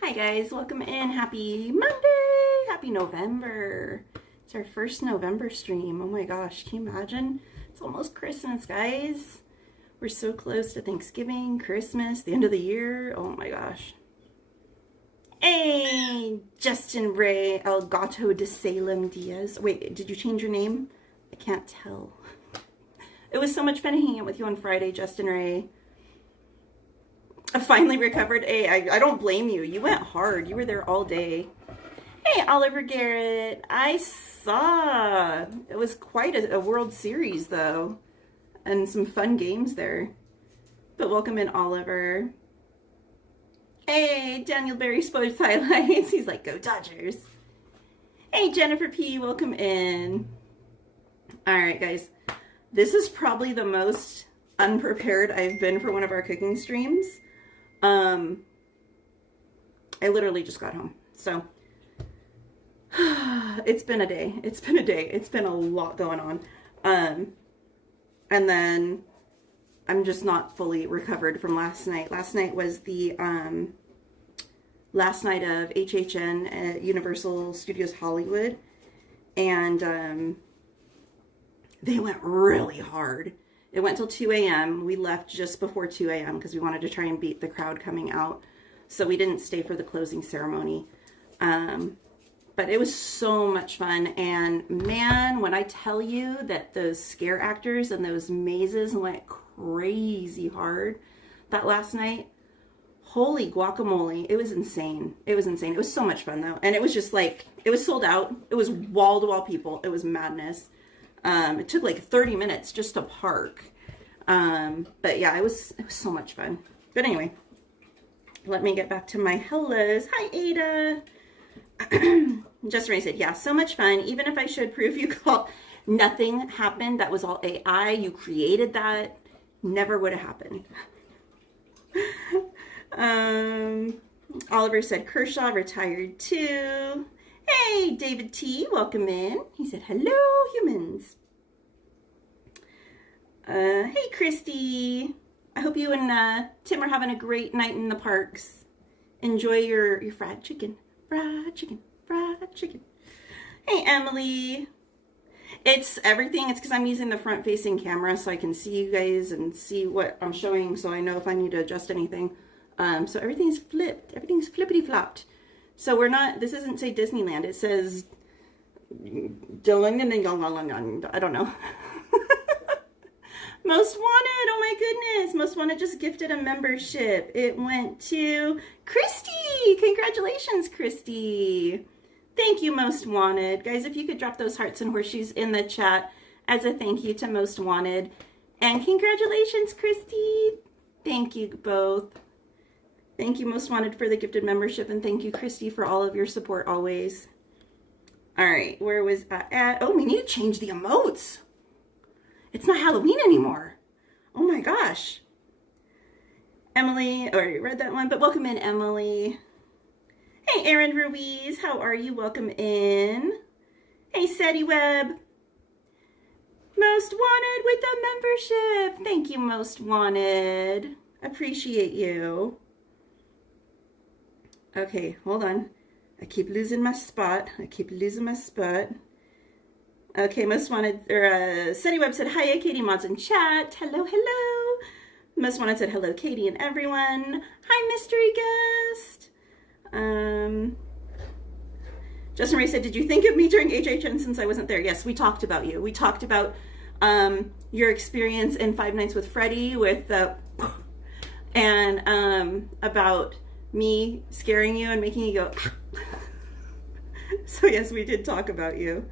Hi guys, welcome in. Happy Monday! Happy November. It's our first November stream. Oh my gosh, can you imagine? It's almost Christmas, guys. We're so close to Thanksgiving, Christmas, the end of the year. Oh my gosh. Hey, Justin Ray El Gato de Salem Diaz. Wait, did you change your name? I can't tell. It was so much fun hanging out with you on Friday, Justin Ray. I finally recovered. Hey, I don't blame you. You went hard. You were there all day. Hey, Oliver Garrett. I saw. It was quite a World Series, though. And some fun games there. But welcome in, Oliver. Hey, Daniel Berry Sports Highlights. He's like, go Dodgers. Hey, Jennifer P. Welcome in. All right, guys. This is probably the most unprepared I've been for one of our cooking streams. I literally just got home, so it's been a day. It's been a day. It's been a lot going on. And then I'm just not fully recovered from last night. Last night was the last night of HHN at Universal Studios Hollywood, and they went really hard. It went till 2 a.m. We left just before 2 a.m. because we wanted to try and beat the crowd coming out. So we didn't stay for the closing ceremony. But it was so much fun. And man, when I tell you that those scare actors and those mazes went crazy hard that last night, holy guacamole, it was insane. It was insane. It was so much fun though. And it was just like, it was sold out. It was wall-to-wall people. It was madness. It took like 30 minutes just to park. But yeah, it was so much fun. But anyway, let me get back to my hellos. Hi, Ada. Just Ray said, yeah, so much fun. Even if I showed proof you called, nothing happened. That was all AI. You created that. Never would have happened. Oliver said, Kershaw retired too. Hey, David T, welcome in. He said, hello, humans. Hey, Christy. I hope you and Tim are having a great night in the parks. Enjoy your fried chicken. Fried chicken. Fried chicken. Hey, Emily. It's everything. It's because I'm using the front-facing camera so I can see you guys and see what I'm showing so I know if I need to adjust anything. So everything's flipped. Everything's flippity-flopped. So we're not, this doesn't say Disneyland. It says, I don't know. Most Wanted, oh my goodness. Most Wanted just gifted a membership. It went to Christy. Congratulations, Christy. Thank you, Most Wanted. Guys, if you could drop those hearts and horseshoes in the chat as a thank you to Most Wanted. And congratulations, Christy. Thank you both. Thank you, Most Wanted, for the gifted membership, and thank you, Christy, for all of your support always. All right, where was I at? Oh, we need to change the emotes. It's not Halloween anymore. Oh my gosh. Emily, already read that one, but welcome in, Emily. Hey, Erin Ruiz, how are you? Welcome in. Hey, Sadie Webb. Most Wanted with the membership. Thank you, Most Wanted. Appreciate you. Okay, hold on. I keep losing my spot. Okay, Most Wanted, or Sadie Webb said, hiya, Katie Mods in chat. Hello, hello. Most Wanted said, hello, Katie and everyone. Hi, mystery guest. Justin Ray said, did you think of me during HHN since I wasn't there? Yes, we talked about you. We talked about your experience in Five Nights with Freddy with and about me scaring you and making you go. So yes, we did talk about you.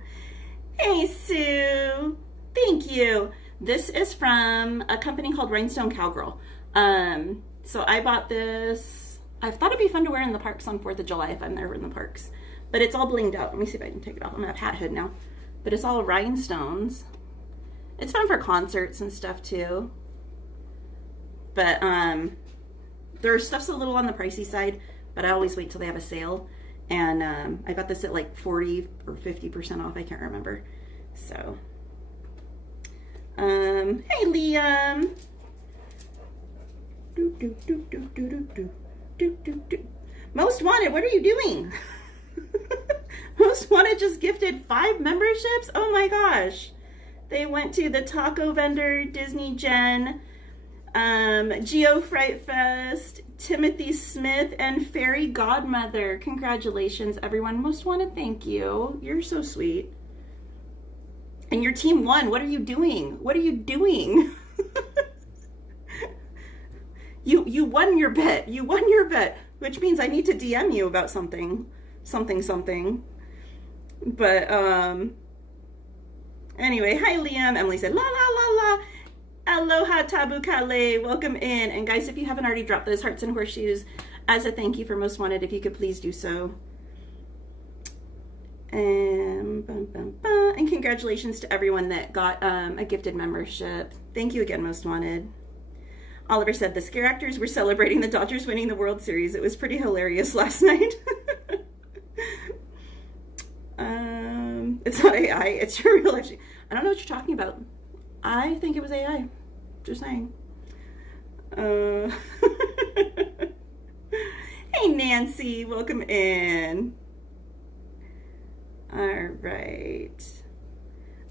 Hey, Sue. Thank you. This is from a company called Rhinestone Cowgirl. So I bought this. I thought it'd be fun to wear in the parks on 4th of July if I'm there in the parks. But it's all blinged out. Let me see if I can take it off. I'm gonna have hat hood now. But it's all rhinestones. It's fun for concerts and stuff too. But Their stuff's a little on the pricey side, but I always wait till they have a sale. And I got this at like 40 or 50% off. I can't remember. So, hey Liam. Most Wanted, what are you doing? Most Wanted just gifted 5 memberships. Oh my gosh. They went to the Taco Vendor, Disney Gen, Geo Fright Fest, Timothy Smith, and Fairy Godmother. Congratulations, everyone. Most Wanted, thank you. You're so sweet. And your team won. What are you doing? What are you doing? You won your bet. You won your bet, which means I need to DM you about something. But, anyway, hi Liam. Emily said, la la la la. Aloha Tabu Kale. Welcome in. And guys, if you haven't already dropped those hearts and horseshoes as a thank you for Most Wanted, if you could please do so. And congratulations to everyone that got a gifted membership. Thank you again, Most Wanted. Oliver said the Scare Actors were celebrating the Dodgers winning the World Series. It was pretty hilarious last night. It's not AI. It's your real life. I don't know what you're talking about. I think it was AI. Just saying. Hey, Nancy. Welcome in. All right.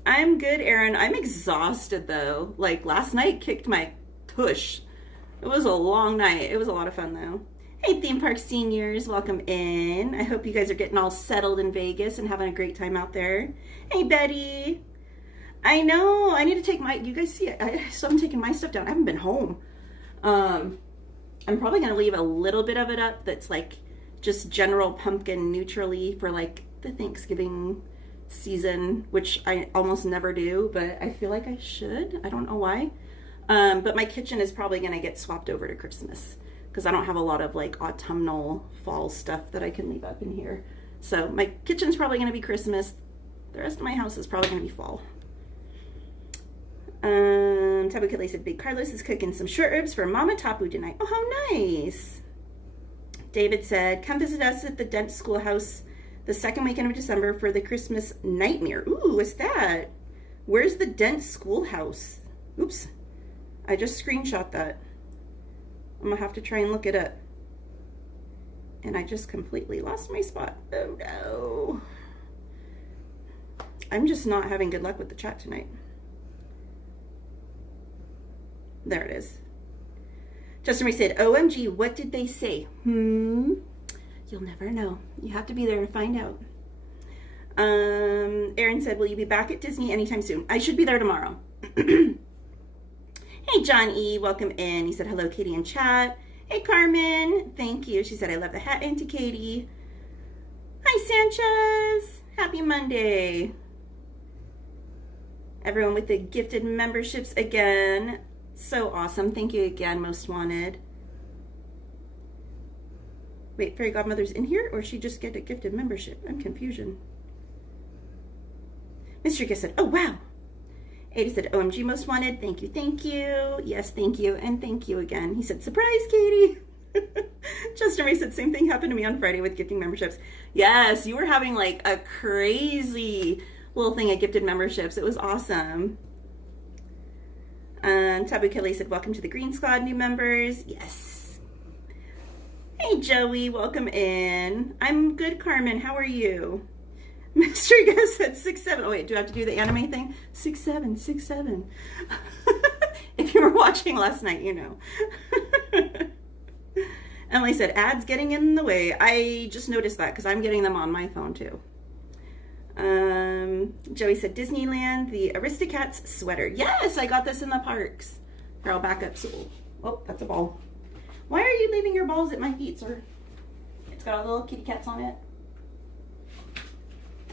I'm good, Erin. I'm exhausted, though. Like, last night kicked my tush. It was a long night. It was a lot of fun, though. Hey, theme park seniors. Welcome in. I hope you guys are getting all settled in Vegas and having a great time out there. Hey, Betty. I know. I need to take my... You guys see it. I still haven't taken my stuff down. I haven't been home. I'm probably going to leave a little bit of it up that's, like, just general pumpkin neutrally for, like, the Thanksgiving season, which I almost never do, but I feel like I should. I don't know why. But my kitchen is probably going to get swapped over to Christmas because I don't have a lot of like autumnal fall stuff that I can leave up in here. So my kitchen's probably going to be Christmas. The rest of my house is probably going to be fall. Tabu Kelly said, Big Carlos is cooking some short ribs for Mama Tapu tonight. Oh, how nice. David said, come visit us at the Dent Schoolhouse the second weekend of December for the Christmas Nightmare. Ooh, what's that? Where's the Dent Schoolhouse? Oops. I just screenshot that. I'm gonna have to try and look it up. And I just completely lost my spot. Oh no. I'm just not having good luck with the chat tonight. There it is. Justin Ray said, OMG, what did they say? You'll never know. You have to be there to find out. Aaron said, will you be back at Disney anytime soon? I should be there tomorrow. Hey, John E., welcome in. He said, hello, Katie in chat. Hey, Carmen. Thank you. She said, I love the hat, Auntie Katie. Hi, Sanchez. Happy Monday. Everyone with the gifted memberships again. So awesome. Thank you again, Most Wanted. Wait, Fairy Godmother's in here, or she just get a gifted membership? I'm confusion. Mr. Giss said, oh, wow. Ada said, OMG, Most Wanted. Thank you, thank you. Yes, thank you, and thank you again. He said, surprise, Katie. Justin Ray said, same thing happened to me on Friday with gifting memberships. Yes, you were having like a crazy little thing of gifted memberships. It was awesome. Tabu Kelly said, welcome to the Green Squad, new members. Yes. Hey, Joey, welcome in. I'm good, Carmen. How are you? Mr. Guest said 6'7". Oh, wait, do I have to do the anime thing? 6'7", 6'7". If you were watching last night, you know. Emily said, ads getting in the way. I just noticed that because I'm getting them on my phone too. Joey said, Disneyland, the Aristocats sweater. Yes, I got this in the parks. Here, I'll back up. So, oh, that's a ball. Why are you leaving your balls at my feet, sir? It's got all the little kitty cats on it.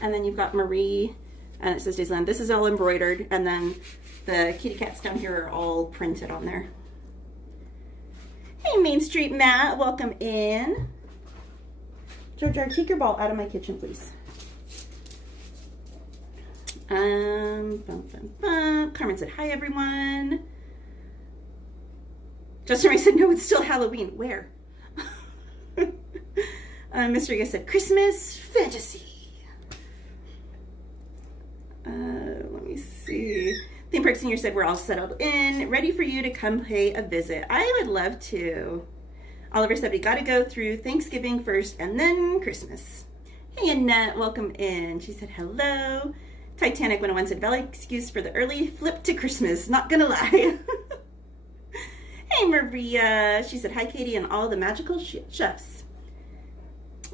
And then you've got Marie, and it says Disneyland. This is all embroidered, and then the kitty cats down here are all printed on there. Hey, Main Street Matt, welcome in. George, take your ball out of my kitchen, please. Carmen said, hi, everyone. Justin Ray said, no, it's still Halloween. Where? Mr. Riga said, Christmas fantasy. Let me see. Theme Park Senior said, we're all settled in, ready for you to come pay a visit. I would love to. Oliver said, we got to go through Thanksgiving first and then Christmas. Hey, Annette, welcome in. She said, hello. Titanic 101 said, valid excuse for the early flip to Christmas. Not gonna lie. Hey, Maria. She said, hi, Katie, and all the magical chefs.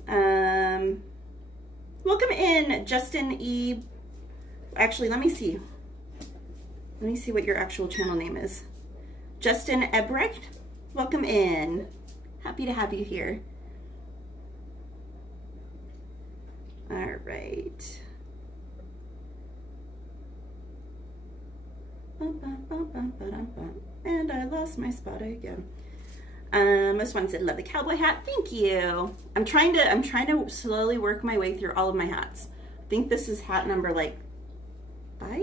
Welcome in, Justin E. Actually, let me see. Let me see what your actual channel name is. Justin Ebrecht, welcome in. Happy to have you here. All right. And I lost my spot again. Most one said, love the cowboy hat. Thank you. I'm trying to slowly work my way through all of my hats. I think this is hat number like 5?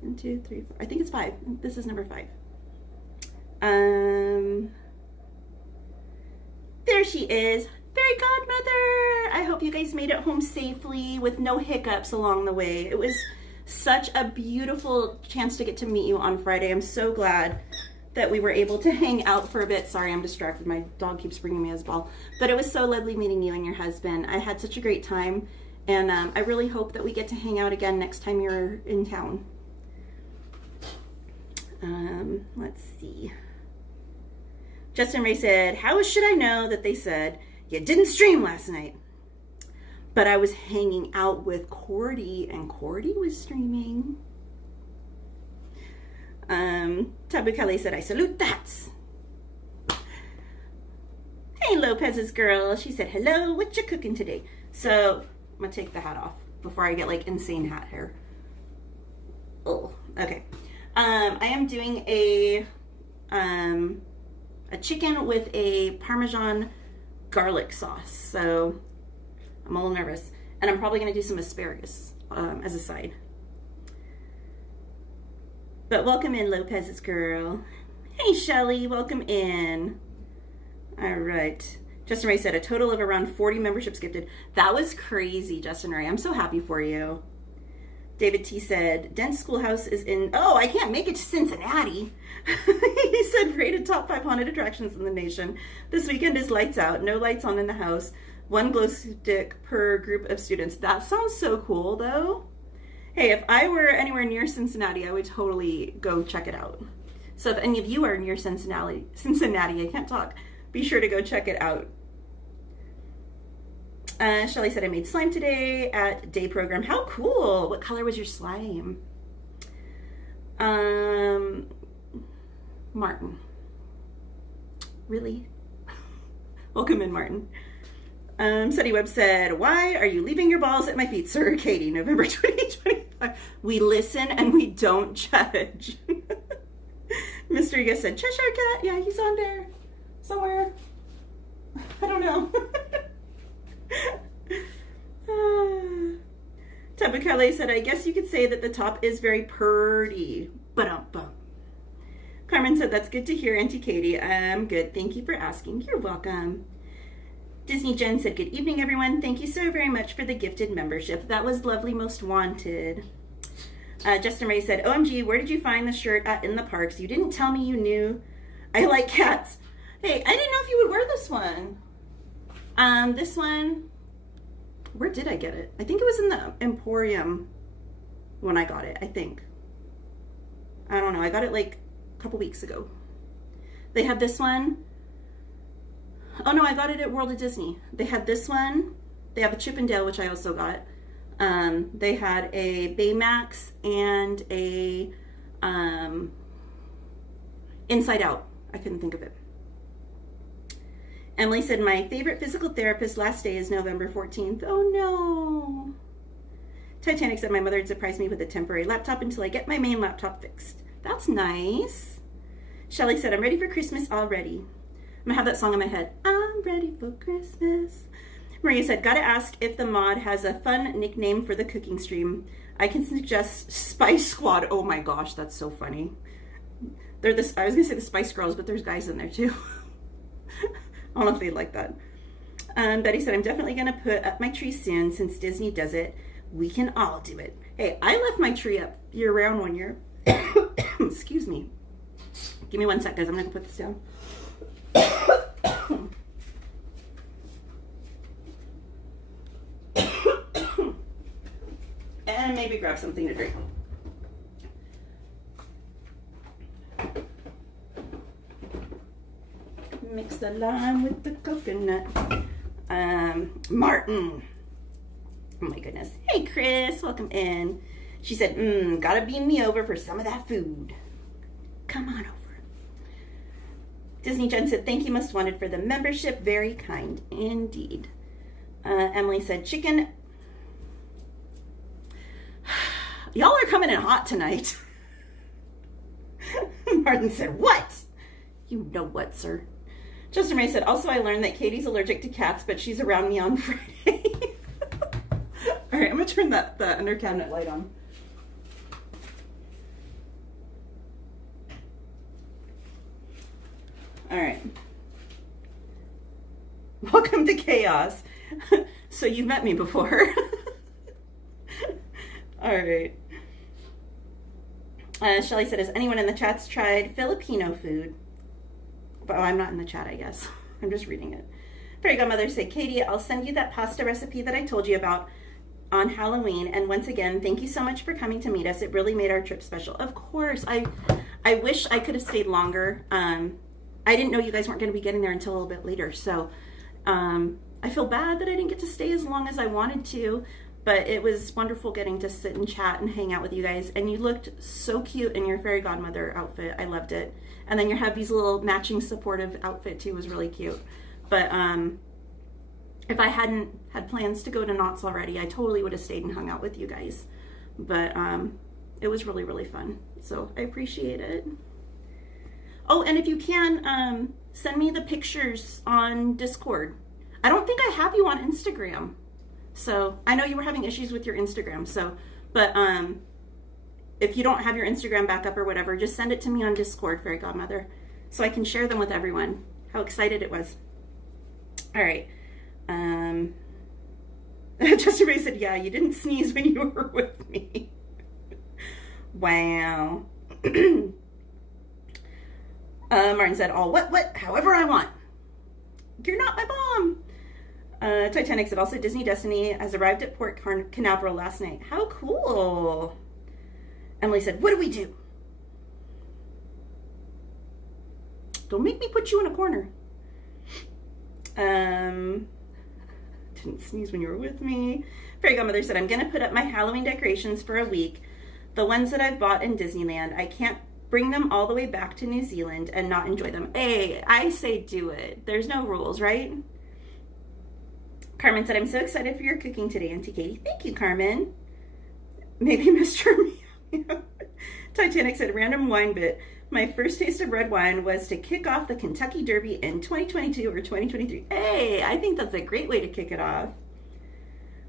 1, 2, 3, 4. I think it's 5. This is number 5. There she is. Fairy Godmother. I hope you guys made it home safely with no hiccups along the way. It was such a beautiful chance to get to meet you on Friday. I'm so glad that we were able to hang out for a bit. Sorry, I'm distracted. My dog keeps bringing me his ball. But it was so lovely meeting you and your husband. I had such a great time. And I really hope that we get to hang out again next time you're in town. Let's see. Justin Ray said, how should I know that they said, you didn't stream last night? But I was hanging out with Cordy, and Cordy was streaming. Tabu Kale said, I salute that. Hey, Lopez's girl. She said, hello, what you cooking today? So, I'm going to take the hat off before I get, like, insane hat hair. Oh, okay. I am doing a chicken with a Parmesan garlic sauce. So, I'm a little nervous. And I'm probably going to do some asparagus as a side. But welcome in, Lopez's girl. Hey, Shelly, welcome in. All right. Justin Ray said a total of around 40 memberships gifted. That was crazy, Justin Ray. I'm so happy for you. David T said, Dent Schoolhouse is in... Oh, I can't make it to Cincinnati. He said, rated top 5 haunted attractions in the nation. This weekend is lights out. No lights on in the house. 1 glow stick per group of students. That sounds so cool, though. Hey, if I were anywhere near Cincinnati, I would totally go check it out. So if any of you are near Cincinnati, I can't talk, be sure to go check it out. Shelly said, I made slime today at day program. How cool. What color was your slime? Martin. Really? Welcome in, Martin. Sunny Webb said, why are you leaving your balls at my feet, sir? Katie, November 2025. We listen and we don't judge. Mr. Iga said, Cheshire Cat. Yeah, he's on there somewhere. I don't know. Tabu Kale said, I guess you could say that the top is very purdy. Ba-dum-bum. Carmen said, that's good to hear, Auntie Katie. I'm good. Thank you for asking. You're welcome. Disney Jen said, good evening, everyone. Thank you so very much for the gifted membership. That was lovely, most wanted. Justin Ray said, OMG, where did you find the shirt at In the Parks? You didn't tell me you knew I like cats. Hey, I didn't know if you would wear this one. This one, where did I get it? I think it was in the Emporium when I got it, I think. I don't know. I got it like a couple weeks ago. They had this one. Oh no, I got it at World of Disney. They had this one. They have a Chip and Dale, which I also got. They had a Baymax and a Inside Out. I couldn't think of it. Emily said, my favorite physical therapist last day is November 14th. Oh no. Titanic said, my mother had surprised me with a temporary laptop until I get my main laptop fixed. That's nice. Shelly said, I'm ready for Christmas already. I'm gonna have that song in my head. I'm ready for Christmas. Maria said, gotta ask if the mod has a fun nickname for the cooking stream. I can suggest Spice Squad. Oh my gosh, that's so funny. They're this, I was gonna say the Spice Girls, but there's guys in there too. I don't know if they'd like that. Betty said, I'm definitely gonna put up my tree soon since Disney does it. We can all do it. Hey, I left my tree up year-round one year. Excuse me. Give me one sec, guys. I'm gonna put this down. And maybe grab something to drink. Mix the lime with the coconut. Martin. Oh my goodness. Hey, Chris. Welcome in. She said, gotta beam me over for some of that food. Come on over. Disney Jen said, thank you, Most Wanted, for the membership. Very kind indeed. Emily said, chicken. Y'all are coming in hot tonight. Martin said, what? You know what, sir? Justin Ray said, also I learned that Katie's allergic to cats, but she's around me on Friday. All right, I'm gonna turn the under cabinet light on. All right. Welcome to chaos. So you've met me before. All right. Shelly said, has anyone in the chat's tried Filipino food? Oh, I'm not in the chat, I guess. I'm just reading it. Fairy Godmother said, Katie, I'll send you that pasta recipe that I told you about on Halloween. And once again, thank you so much for coming to meet us. It really made our trip special. Of course. I wish I could have stayed longer. I didn't know you guys weren't going to be getting there until a little bit later. So I feel bad that I didn't get to stay as long as I wanted to. But it was wonderful getting to sit and chat and hang out with you guys. And you looked so cute in your fairy godmother outfit. I loved it. And then you have these little matching supportive outfit too, was really cute. But if I hadn't had plans to go to Knott's already, I totally would have stayed and hung out with you guys. But it was really, really fun. So I appreciate it. Oh, and if you can, send me the pictures on Discord. I don't think I have you on Instagram. So I know you were having issues with your Instagram. So, but if you don't have your Instagram back up or whatever, just send it to me on Discord, Fairy Godmother, so I can share them with everyone. How excited it was. All right. Justin Ray said, yeah, you didn't sneeze when you were with me. Wow. Martin said, oh, what, however I want. You're not my mom. Titanic said, also Disney Destiny has arrived at Port Canaveral last night. How cool. Emily said, what do we do? Don't make me put you in a corner. Didn't sneeze when you were with me. Fairy Godmother said, I'm going to put up my Halloween decorations for a week. The ones that I've bought in Disneyland. I can't bring them all the way back to New Zealand and not enjoy them. Hey, I say do it. There's no rules, right? Carmen said, I'm so excited for your cooking today, Auntie Katie. Thank you, Carmen. Maybe Mr. Titanic said, random wine bit. My first taste of red wine was to kick off the Kentucky Derby in 2022 or 2023. Hey, I think that's a great way to kick it off.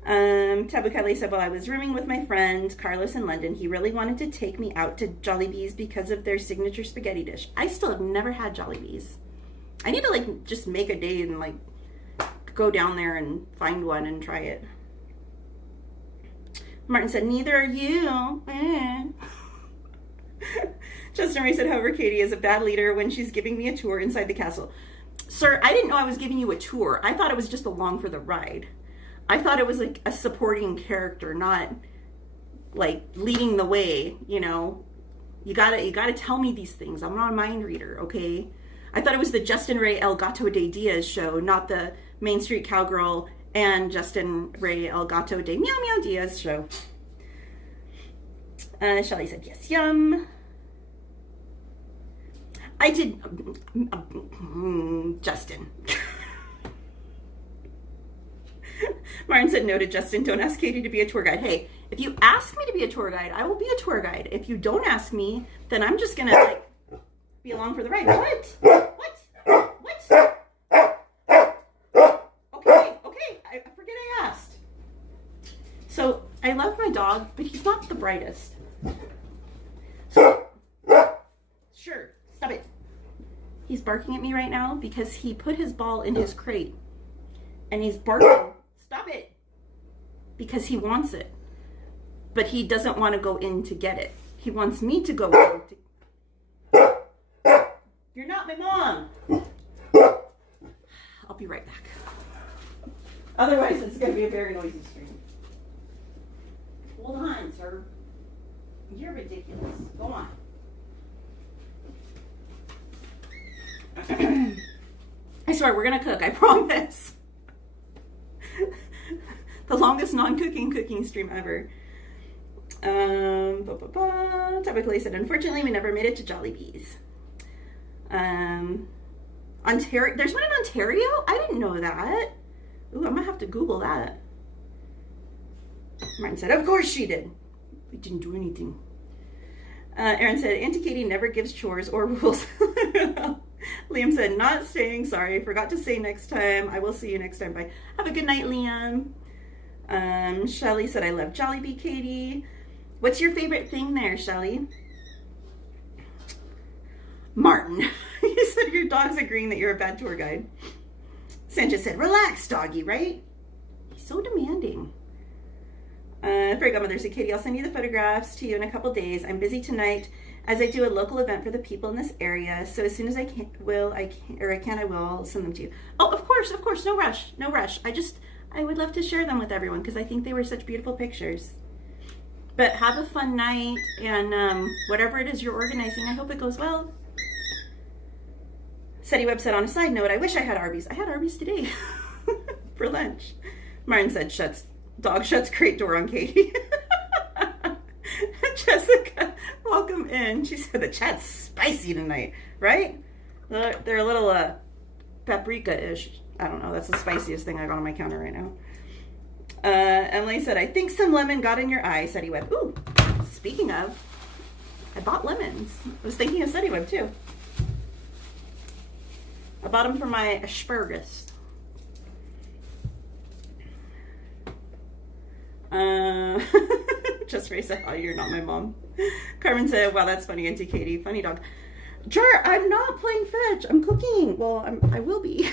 Tabu Kylie said, well, I was rooming with my friend Carlos in London. He really wanted to take me out to Jollibee's because of their signature spaghetti dish. I still have never had Jollibee's. I need to just make a day and go down there and find one and try it. Martin said, neither are you. Justin Ray said, however, Katie is a bad leader when she's giving me a tour inside the castle. Sir, I didn't know I was giving you a tour. I thought it was just along for the ride. I thought it was a supporting character, not leading the way, you know. You gotta tell me these things. I'm not a mind reader, okay? I thought it was the Justin Ray El Gato de Diaz show, not the Main Street Cowgirl and Justin Ray El Gato de Meow Meow Diaz show. Shelly said, yes, yum. I did, Justin. Martin said, no to Justin, don't ask Katie to be a tour guide. Hey, if you ask me to be a tour guide, I will be a tour guide. If you don't ask me, then I'm just gonna be along for the ride. What? Okay, I forget I asked. So, I love my dog, but he's not the brightest. So, sure, barking at me right now because he put his ball in his crate and he's barking. Stop it. Because he wants it. But he doesn't want to go in to get it. He wants me to go in to... You're not my mom. I'll be right back. Otherwise, it's going to be a very noisy stream. Hold on, sir. You're ridiculous. Go on. I swear, we're going to cook. I promise. The longest non-cooking stream ever. Typically said, unfortunately, we never made it to Jollibee's. Ontario. There's one in Ontario? I didn't know that. Ooh, I'm gonna have to Google that. Martin said, of course she did. We didn't do anything. Aaron said, Auntie Katie never gives chores or rules. Liam said, not staying. Sorry, forgot to say next time. I will see you next time. Bye. Have a good night, Liam. Shelly said, I love Jollibee, Katie. What's your favorite thing there, Shelly? Martin. You said your dog's agreeing that you're a bad tour guide. Sanchez said, relax, doggy, right? He's so demanding. Fairy Godmother said, Katie, I'll send you the photographs to you in a couple days. I'm busy tonight as I do a local event for the people in this area. So as soon as I will send them to you. Oh, of course. No rush. I would love to share them with everyone because I think they were such beautiful pictures. But have a fun night, and whatever it is you're organizing, I hope it goes well. Seti Webb said, on a side note, I wish I had Arby's. I had Arby's today for lunch. Martin said, dog shuts crate door on Katie. Jessica, welcome in. She said, the chat's spicy tonight, right? They're a little paprika-ish. I don't know. That's the spiciest thing I got on my counter right now. Emily said, I think some lemon got in your eye, Seti Webb. Ooh, speaking of, I bought lemons. I was thinking of Seti Webb too. I bought them for my asparagus. Just Ray said, oh, you're not my mom. Carmen said, wow, that's funny, Auntie Katie. Funny dog. Jar, I'm not playing fetch. I'm cooking. Well, I will be.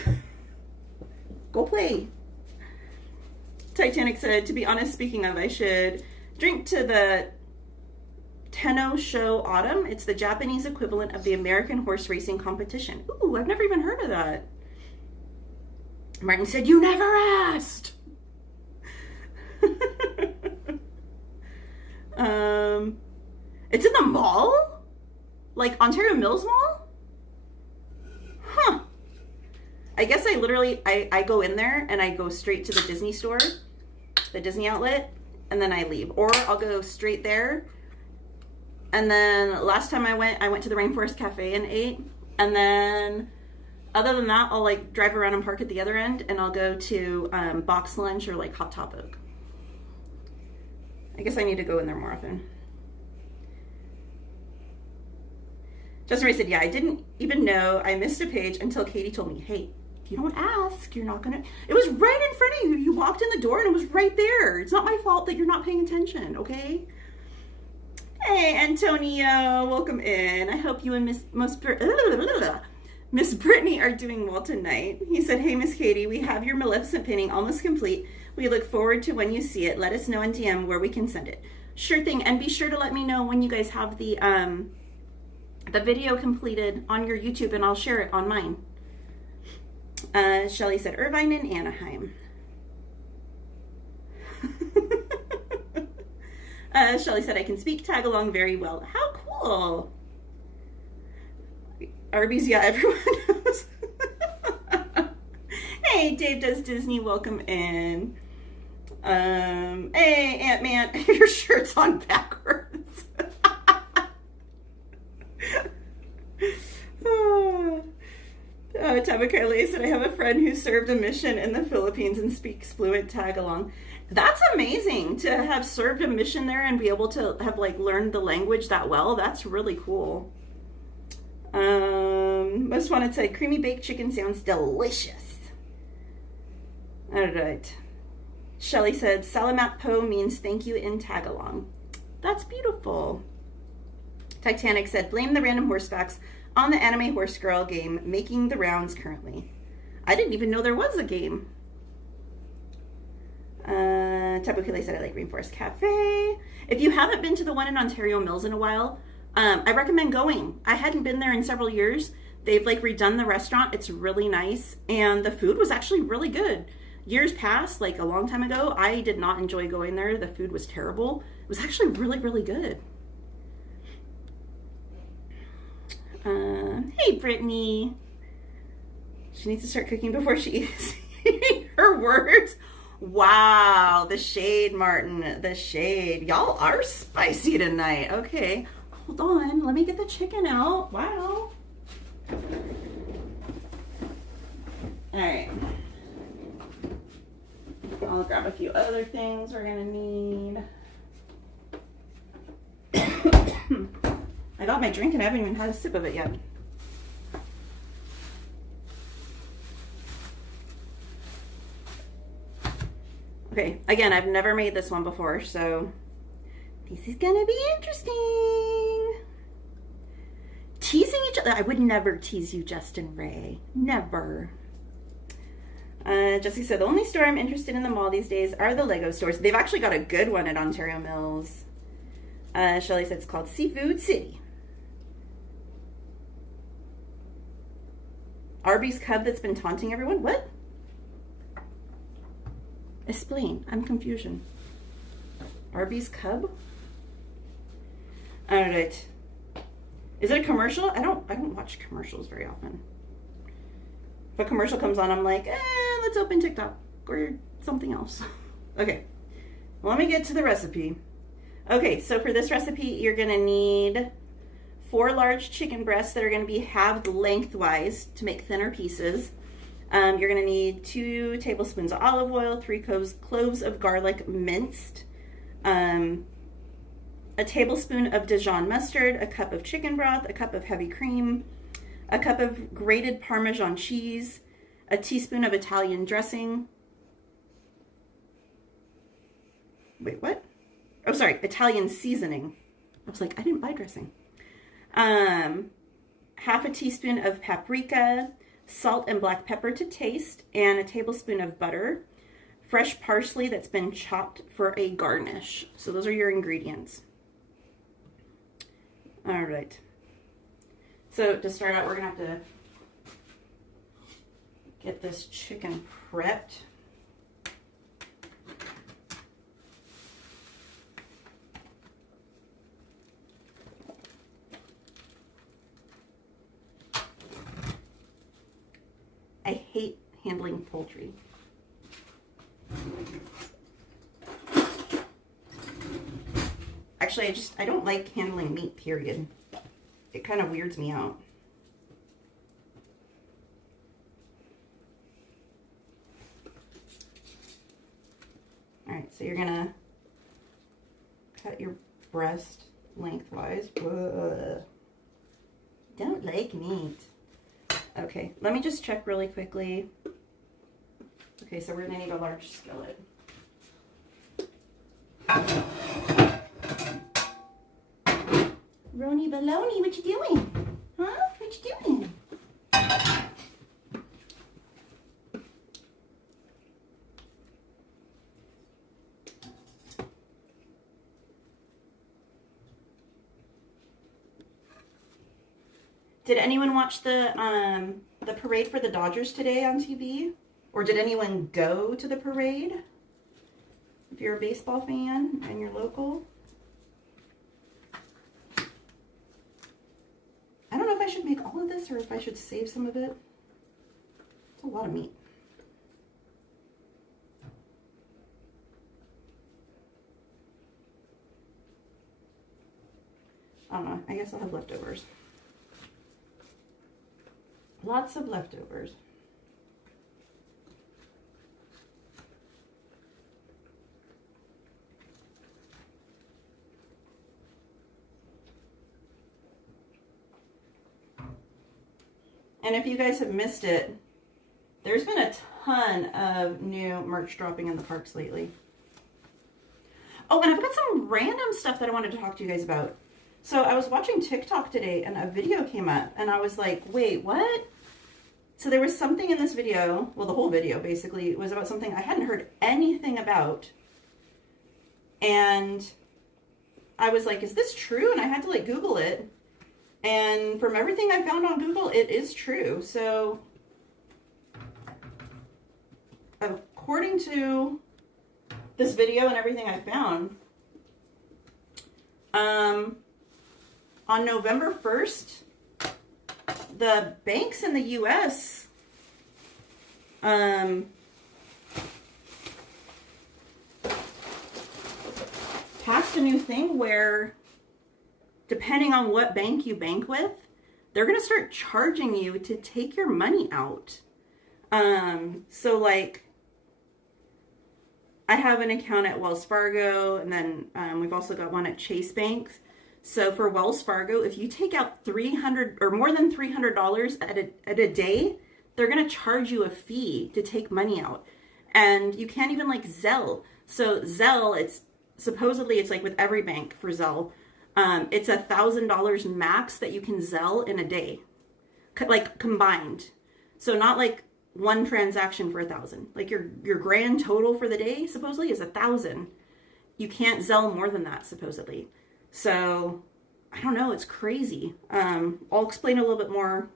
Go play. Titanic said, to be honest, speaking of, I should drink to the Tenno Show Autumn. It's the Japanese equivalent of the American horse racing competition. Ooh, I've never even heard of that. Martin said, you never asked. It's in the mall? Like Ontario Mills Mall? Huh. I guess I go in there and I go straight to the Disney store, the Disney outlet, and then I leave. Or I'll go straight there. And then last time I went to the Rainforest Cafe and ate. And then other than that, I'll like drive around and park at the other end, and I'll go to Box Lunch or like Hot Topic. I guess I need to go in there more often. Justin Ray said, yeah, I didn't even know I missed a page until Katie told me, hey, if you don't ask, you're not gonna. It was right in front of you. You walked in the door and it was right there. It's not my fault that you're not paying attention, okay? Hey, Antonio, welcome in. I hope you and Miss Brittany are doing well tonight. He said, hey, Miss Katie, we have your Maleficent painting almost complete. We look forward to when you see it. Let us know in DM where we can send it. Sure thing. And be sure to let me know when you guys have the video completed on your YouTube, and I'll share it on mine. Shelly said, Irvine and Anaheim. Shelly said, I can speak tag along very well. How cool. Arby's, yeah, everyone knows. Hey, Dave Does Disney, welcome in. Hey, Ant-Man, your shirt's on backwards. Tabakale said, I have a friend who served a mission in the Philippines and speaks fluent Tagalog. That's amazing to have served a mission there and be able to have like learned the language that well. That's really cool. Most wanted said, creamy baked chicken sounds delicious. All right. Shelly said, Salamat po means thank you in Tagalog. That's beautiful. Titanic said, blame the random horse facts on the Anime Horse Girl game, making the rounds currently. I didn't even know there was a game. Tabukile said I like Rainforest Cafe. If you haven't been to the one in Ontario Mills in a while, I recommend going. I hadn't been there in several years. They've like redone the restaurant. It's really nice. And the food was actually really good. Years past, like a long time ago, I did not enjoy going there. The food was terrible. It was actually really, really good. Hey, Brittany. She needs to start cooking before she eats her words. Wow, the shade, Martin, the shade. Y'all are spicy tonight. Okay, hold on. Let me get the chicken out. Wow. All right. I'll grab a few other things we're gonna need. I got my drink and I haven't even had a sip of it yet. Okay, again, I've never made this one before, so this is gonna be interesting. Teasing each other. I would never tease you, Justin Ray. Never. Jesse said, the only store I'm interested in the mall these days are the Lego stores. They've actually got a good one at Ontario Mills. Shelly said it's called Seafood City. Arby's Cub that's been taunting everyone? What? Explain. I'm confusion. Arby's Cub? All right. Is it a commercial? I don't watch commercials very often. If a commercial comes on, I'm like, let's open TikTok or something else. Okay. Let me get to the recipe. Okay, so for this recipe, you're gonna need 4 large chicken breasts that are gonna be halved lengthwise to make thinner pieces. You're gonna need 2 tablespoons of olive oil, 3 cloves of garlic minced, a tablespoon of Dijon mustard, a cup of chicken broth, a cup of heavy cream, a cup of grated Parmesan cheese, a teaspoon of Italian dressing. Wait, what? Oh, sorry, Italian seasoning. I was like, I didn't buy dressing. Half a teaspoon of paprika, salt and black pepper to taste, and a tablespoon of butter, fresh parsley that's been chopped for a garnish. So those are your ingredients. All right. So to start out, we're gonna have to get this chicken prepped. I hate handling poultry. Actually, I don't like handling meat, period. It kind of weirds me out. All right, so you're gonna cut your breast lengthwise. Ugh. Don't like meat. Okay, let me just check really quickly. Okay, so we're gonna need a large skillet. Roni baloney, what you doing? Huh? What you doing? Did anyone watch the parade for the Dodgers today on TV? Or did anyone go to the parade? If you're a baseball fan and you're local. I don't know if I should make all of this or if I should save some of it. It's a lot of meat. I don't know. I guess I'll have leftovers. Lots of leftovers. And if you guys have missed it, there's been a ton of new merch dropping in the parks lately. Oh, and I've got some random stuff that I wanted to talk to you guys about. So I was watching TikTok today and a video came up and I was like, wait, what? So there was something in this video, well, the whole video basically was about something I hadn't heard anything about. And I was like, is this true? And I had to like Google it. And from everything I found on Google, it is true. So according to this video and everything I found, on November 1st, the banks in the U.S. Passed a new thing where, depending on what bank you bank with, they're going to start charging you to take your money out. So like, I have an account at Wells Fargo, and then we've also got one at Chase Bank. So for Wells Fargo, if you take out $300 or more than $300 at a day, they're going to charge you a fee to take money out. And you can't even like Zelle. So Zelle, it's supposedly it's like with every bank for Zelle, it's $1,000 max that you can Zelle in a day, like combined. So not like one transaction for $1,000. Like your grand total for the day supposedly is $1,000. You can't Zelle more than that supposedly. So I don't know, it's crazy. I'll explain a little bit more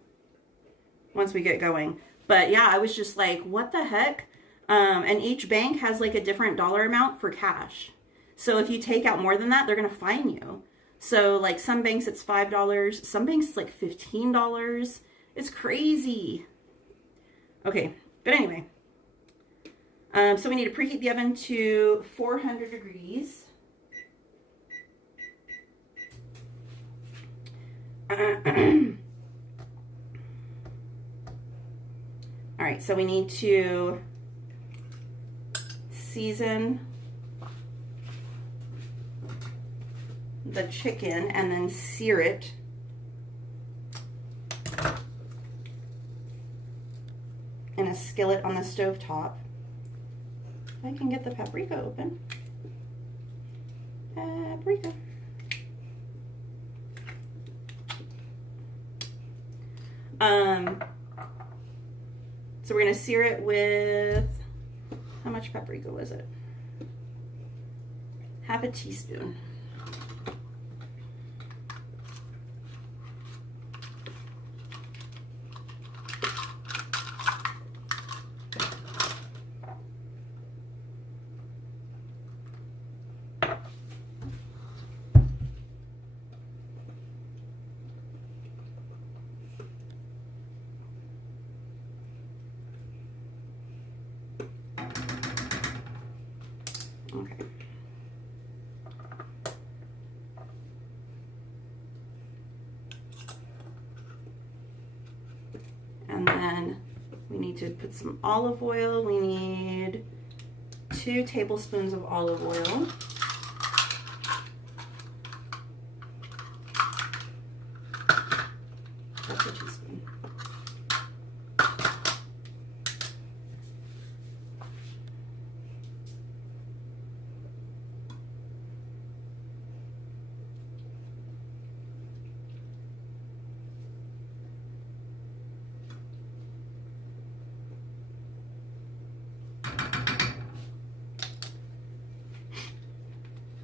once we get going. But yeah, I was just like, what the heck? And each bank has like a different dollar amount for cash. So if you take out more than that, they're going to fine you. So like some banks it's $5, some banks it's like $15. It's crazy. Okay, but anyway. So we need to preheat the oven to 400 degrees. All right, so we need to season the chicken and then sear it. In a skillet on the stove top. If I can get the paprika open. Paprika. So we're gonna sear it with, how much paprika was it? Half a teaspoon. Okay. And then we need to put some olive oil. We need 2 tablespoons of olive oil. That's a teaspoon.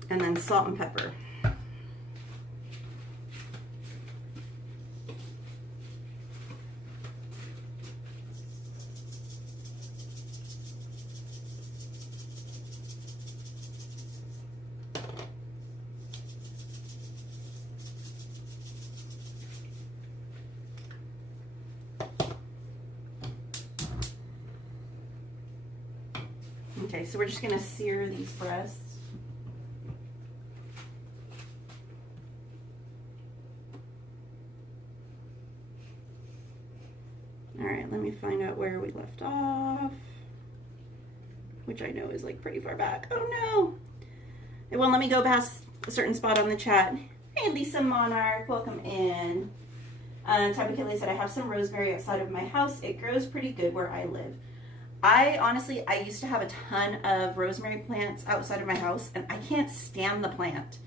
And then salt and pepper. Okay, so we're just gonna sear these breasts. Alright, let me find out where we left off, which I know is like pretty far back. Oh no! It won't let me go past a certain spot on the chat. Hey Lisa Monarch, welcome in. Tabby Kelly said, I have some rosemary outside of my house. It grows pretty good where I live. I used to have a ton of rosemary plants outside of my house, and I can't stand the plant.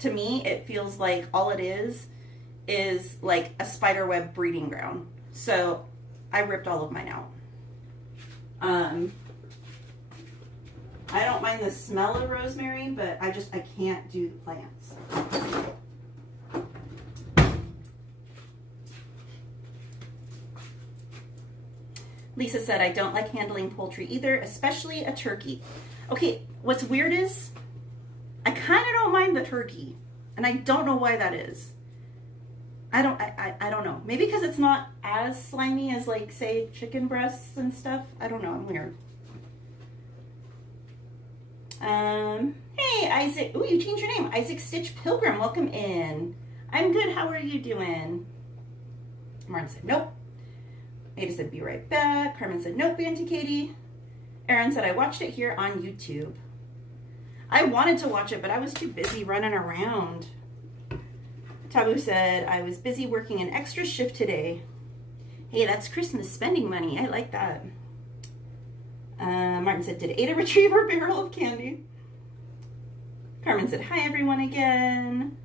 to me, it feels like all it is like a spider web breeding ground. So I ripped all of mine out. I don't mind the smell of rosemary, but I can't do the plants. Lisa said, I don't like handling poultry either, especially a turkey. Okay, what's weird is I kind of don't mind the turkey, and I don't know why that is. I don't know. Maybe because it's not as slimy as, like, say, chicken breasts and stuff. I don't know. I'm weird. Hey, Isaac. Ooh, you changed your name. Isaac Stitch Pilgrim. Welcome in. I'm good. How are you doing? Martin said, nope. Ada said, be right back. Carmen said, nope, Auntie Katie. Erin said, I watched it here on YouTube. I wanted to watch it, but I was too busy running around. Tabu said, I was busy working an extra shift today. Hey, that's Christmas spending money. I like that. Martin said, did Ada retrieve her barrel of candy? Carmen said, hi, everyone, again.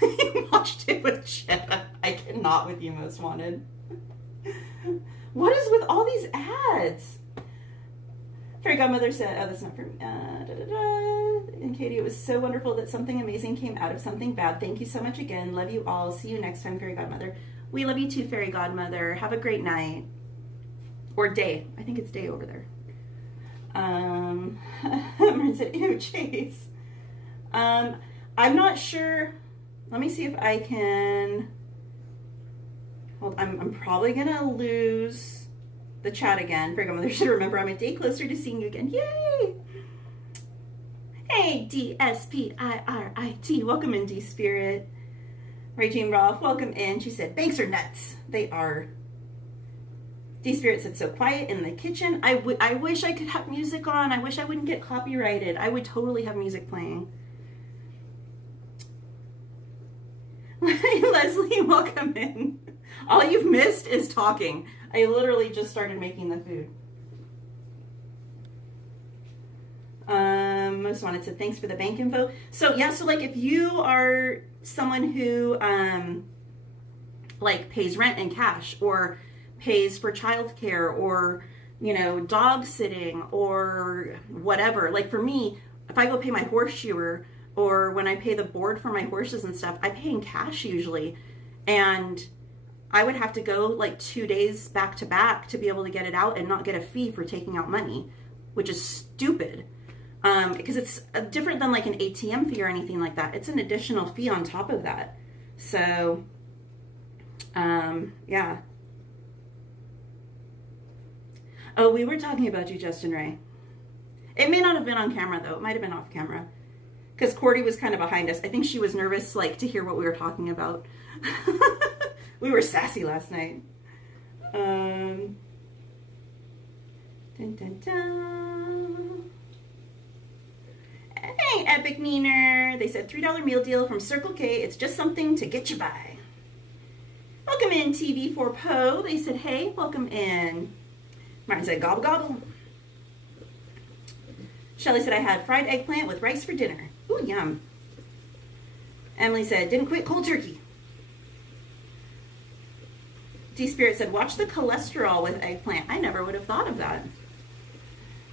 He watched it with Jenna. I cannot with you, Most Wanted. What is with all these ads? Fairy Godmother said, oh, that's not for me. And Katie, it was so wonderful that something amazing came out of something bad. Thank you so much again. Love you all. See you next time, Fairy Godmother. We love you too, Fairy Godmother. Have a great night. Or day. I think it's day over there. Marin said, ew, Chase. I'm not sure. Let me see if I can. Well, I'm probably going to lose the chat again. Fairy Godmother should remember I'm a day closer to seeing you again. Yay! Hey, DSPIRIT. Welcome in, D-Spirit. Regine Rolfe, welcome in. She said, banks are nuts. They are. D-Spirit said, so quiet in the kitchen. I wish I could have music on. I wish I wouldn't get copyrighted. I would totally have music playing. Leslie, welcome in. All you've missed is talking. I literally just started making the food. Most Wanted said, thanks for the bank info. So yeah, so like if you are someone who like pays rent in cash or pays for childcare or, you know, dog sitting or whatever. Like for me, if I go pay my horseshoer or when I pay the board for my horses and stuff, I pay in cash usually. And I would have to go like 2 days back to back to be able to get it out and not get a fee for taking out money, which is stupid. Because it's different than like an ATM fee or anything like that. It's an additional fee on top of that. So, yeah. Oh, we were talking about you, Justin Ray. It may not have been on camera, though. It might have been off camera. Because Cordy was kind of behind us. I think she was nervous, like, to hear what we were talking about. We were sassy last night. Dun, dun, dun. Hey, Epic Neener. They said $3 meal deal from Circle K. It's just something to get you by. Welcome in, TV4 Poe. They said, hey, welcome in. Martin said, gobble, gobble. Shelly said, I had fried eggplant with rice for dinner. Ooh, yum. Emily said, didn't quit cold turkey. D-Spirit said, watch the cholesterol with eggplant. I never would have thought of that.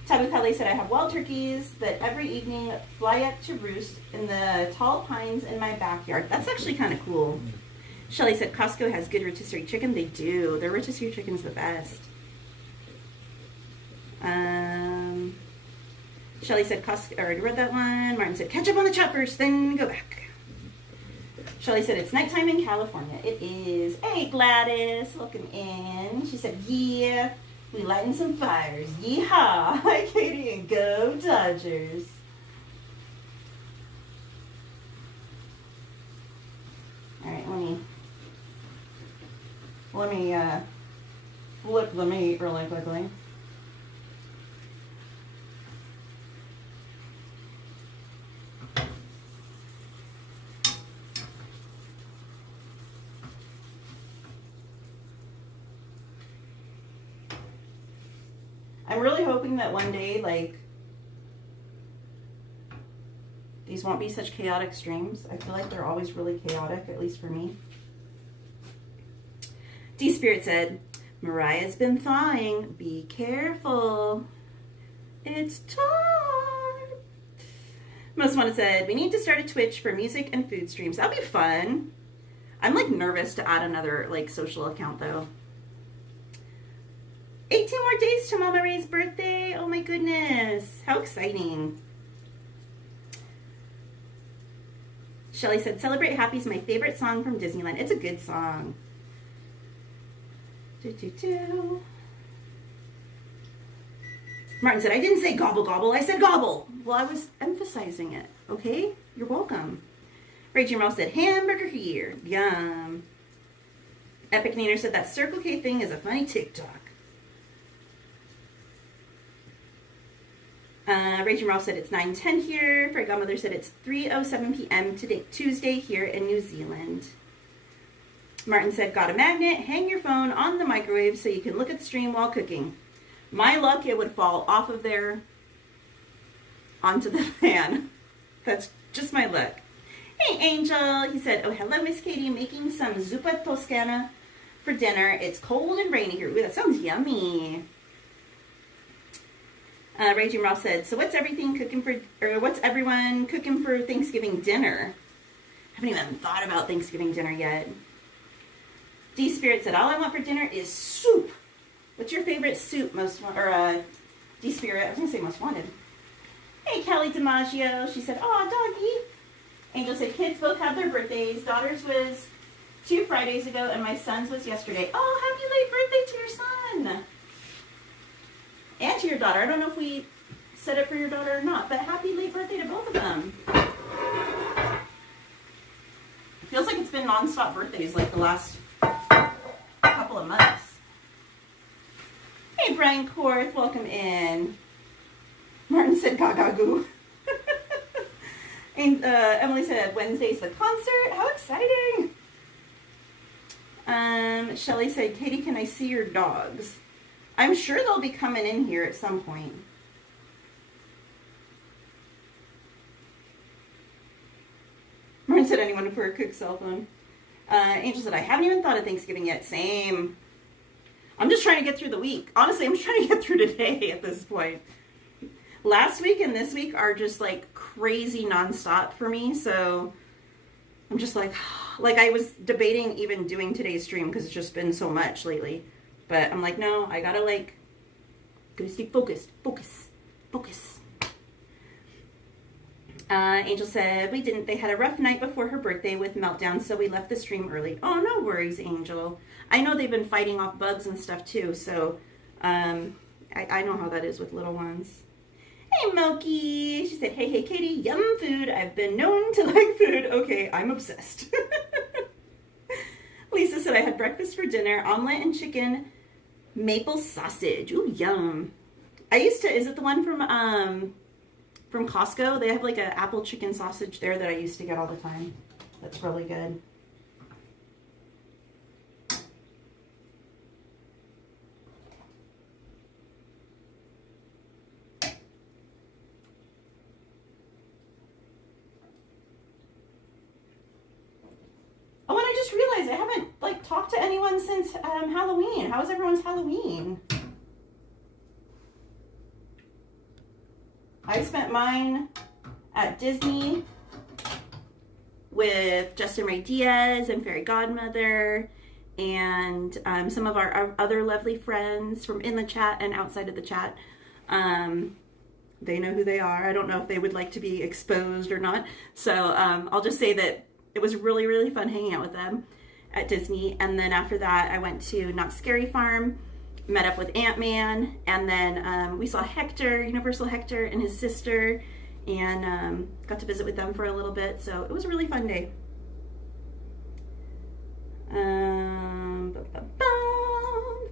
Tabu Kelly said, I have wild turkeys that every evening fly up to roost in the tall pines in my backyard. That's actually kind of cool. Shelly said, Costco has good rotisserie chicken. They do. Their rotisserie chicken's the best. Shelly said, Costco, I already read that one. Martin said, catch up on the chat first, then go back. Shelly said, it's nighttime in California. It is. Hey, Gladys, welcome in. She said, yeah, we lighting some fires. Yeehaw. Hi, Katie, and go Dodgers. All right, let me flip the meat really quickly. I'm really hoping that one day, like, these won't be such chaotic streams. I feel like they're always really chaotic, at least for me. D-Spirit said, Mariah's been thawing. Be careful. It's time. Most Wanted said, we need to start a Twitch for music and food streams. That'd be fun. I'm like nervous to add another like social account though. 18 more days to Mama Ray's birthday. Oh my goodness. How exciting. Shelly said, Celebrate Happy is my favorite song from Disneyland. It's a good song. Martin said, I didn't say gobble gobble, I said gobble. Well, I was emphasizing it, okay? You're welcome. Rachel Mouse said, hamburger here. Yum. Epic Neener said, that Circle K thing is a funny TikTok. Rachel Mouse said, it's 9:10 here. Fairy Godmother said, it's 3:07 p.m. today, Tuesday here in New Zealand. Martin said, got a magnet, hang your phone on the microwave so you can look at the stream while cooking. My luck, it would fall off of there onto the pan. That's just my luck. Hey, Angel. He said, oh, hello, Miss Katie, making some zuppa toscana for dinner. It's cold and rainy here. Ooh, that sounds yummy. Raging Ross said, so what's everyone cooking for Thanksgiving dinner? I haven't even thought about Thanksgiving dinner yet. D-Spirit said, all I want for dinner is soup. What's your favorite soup, D-Spirit? I was going to say Most Wanted. Hey, Kelly DiMaggio. She said, oh, doggy. Angel said, kids both have their birthdays. Daughter's was 2 Fridays ago, and my son's was yesterday. Oh, happy late birthday to your son. And to your daughter. I don't know if we said it for your daughter or not, but happy late birthday to both of them. It feels like it's been nonstop birthdays like the last couple of months. Hey, Brian Korth, welcome in. Martin said gaga goo. And Emily said Wednesday's the concert. How exciting. Shelly said, Katie, can I see your dogs? I'm sure they'll be coming in here at some point. Martin said, anyone for a cook cell phone? Angel said, I haven't even thought of Thanksgiving yet. Same. I'm just trying to get through the week. Honestly, I'm just trying to get through today at this point. Last week and this week are just like crazy nonstop for me. So I'm just like I was debating even doing today's stream because it's just been so much lately. But I'm like, no, I gotta stay focused. Focus. Angel said, they had a rough night before her birthday with meltdown, so we left the stream early. Oh, no worries, Angel. I know they've been fighting off bugs and stuff too, so I know how that is with little ones. Hey, Moki. She said, hey, Katie, yum food. I've been known to like food. Okay, I'm obsessed. Lisa said, I had breakfast for dinner, omelet and chicken, maple sausage. Ooh, yum. Is it the one from Costco? They have like an apple chicken sausage there that I used to get all the time. That's really good. Oh, and I just realized I haven't like talked to anyone since Halloween. How was everyone's Halloween? I spent mine at Disney with Justin Ray Diaz and Fairy Godmother and some of our other lovely friends from in the chat and outside of the chat. They know who they are. I don't know if they would like to be exposed or not. So I'll just say that it was really, really fun hanging out with them at Disney. And then after that, I went to Not Scary Farm, met up with Ant-Man, and then we saw Hector, Universal Hector, and his sister, and got to visit with them for a little bit. So it was a really fun day.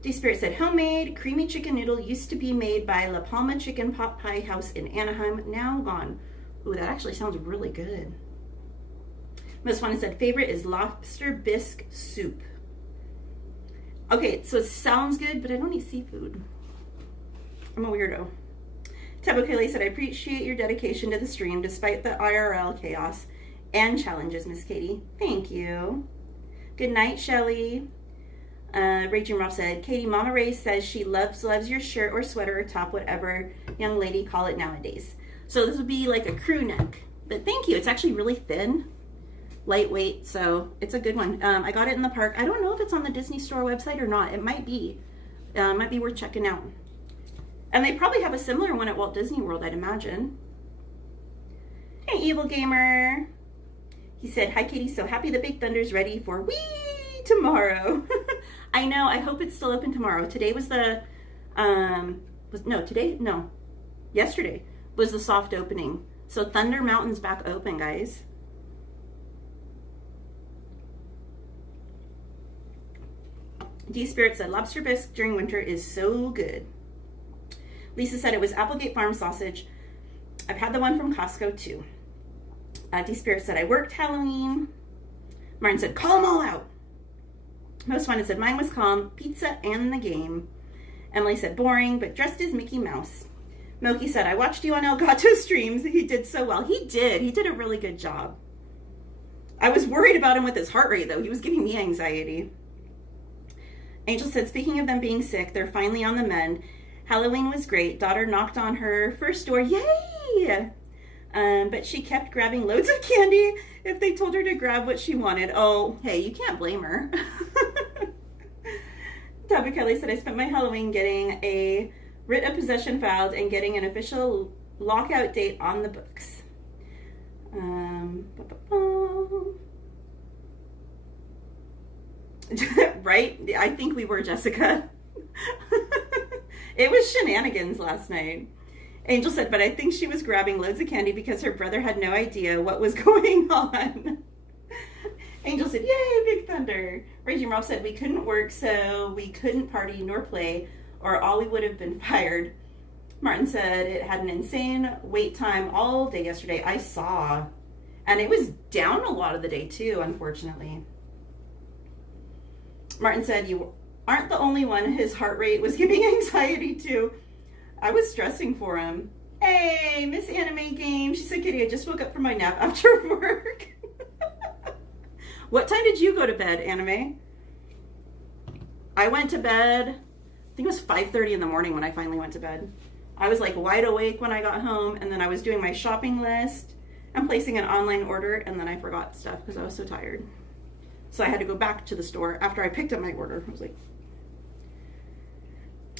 D-Spirit said, homemade creamy chicken noodle used to be made by La Palma Chicken Pot Pie House in Anaheim, now gone. Ooh, that actually sounds really good. Miss One said, favorite is lobster bisque soup. Okay, so it sounds good, but I don't eat seafood. I'm a weirdo. Tabokele said, I appreciate your dedication to the stream despite the IRL chaos and challenges, Miss Katie. Thank you. Good night, Shelly. Raging Rob said, Katie, Mama Ray says she loves your shirt or sweater or top, whatever young lady call it nowadays. So this would be like a crew neck. But thank you. It's actually really thin, lightweight, so it's a good one. I got it in the park. I don't know if it's on the Disney Store website or not. It might be. Might be worth checking out. And they probably have a similar one at Walt Disney World, I'd imagine. Hey, Evil Gamer. He said, hi, Katie. So happy the Big Thunder's ready for wee tomorrow. I know. I hope it's still open tomorrow. Today was the, yesterday was the soft opening. So Thunder Mountain's back open, guys. D Spirit said, lobster bisque during winter is so good. Lisa said it was Applegate Farm sausage. I've had the one from Costco too. D Spirit said, I worked Halloween. Martin said, call them all out. Most Wanted said, mine was calm, pizza and the game. Emily said, boring, but dressed as Mickey Mouse. Milky said, I watched you on Elgato streams. He did so well. He did a really good job. I was worried about him with his heart rate though. He was giving me anxiety. Angel said, speaking of them being sick, they're finally on the mend. Halloween was great. Daughter knocked on her first door. Yay! But she kept grabbing loads of candy if they told her to grab what she wanted. Oh, hey, you can't blame her. Tabby Kelly said, I spent my Halloween getting a writ of possession filed and getting an official lockout date on the books. Right? I think we were, Jessica. It was shenanigans last night. Angel said, but I think she was grabbing loads of candy because her brother had no idea what was going on. Angel said, yay, Big Thunder. Raging Rob said, we couldn't work, so we couldn't party nor play, or all we would have been fired. Martin said it had an insane wait time all day yesterday. I saw. And it was down a lot of the day too, unfortunately. Martin said, you aren't the only one his heart rate was giving anxiety to. I was stressing for him. Hey, Miss Anime Game. She said, Kitty, I just woke up from my nap after work. What time did you go to bed, Anime? I went to bed, I think it was 5:30 in the morning when I finally went to bed. I was like wide awake when I got home, and then I was doing my shopping list and placing an online order, and then I forgot stuff because I was so tired. So I had to go back to the store after I picked up my order. I was like,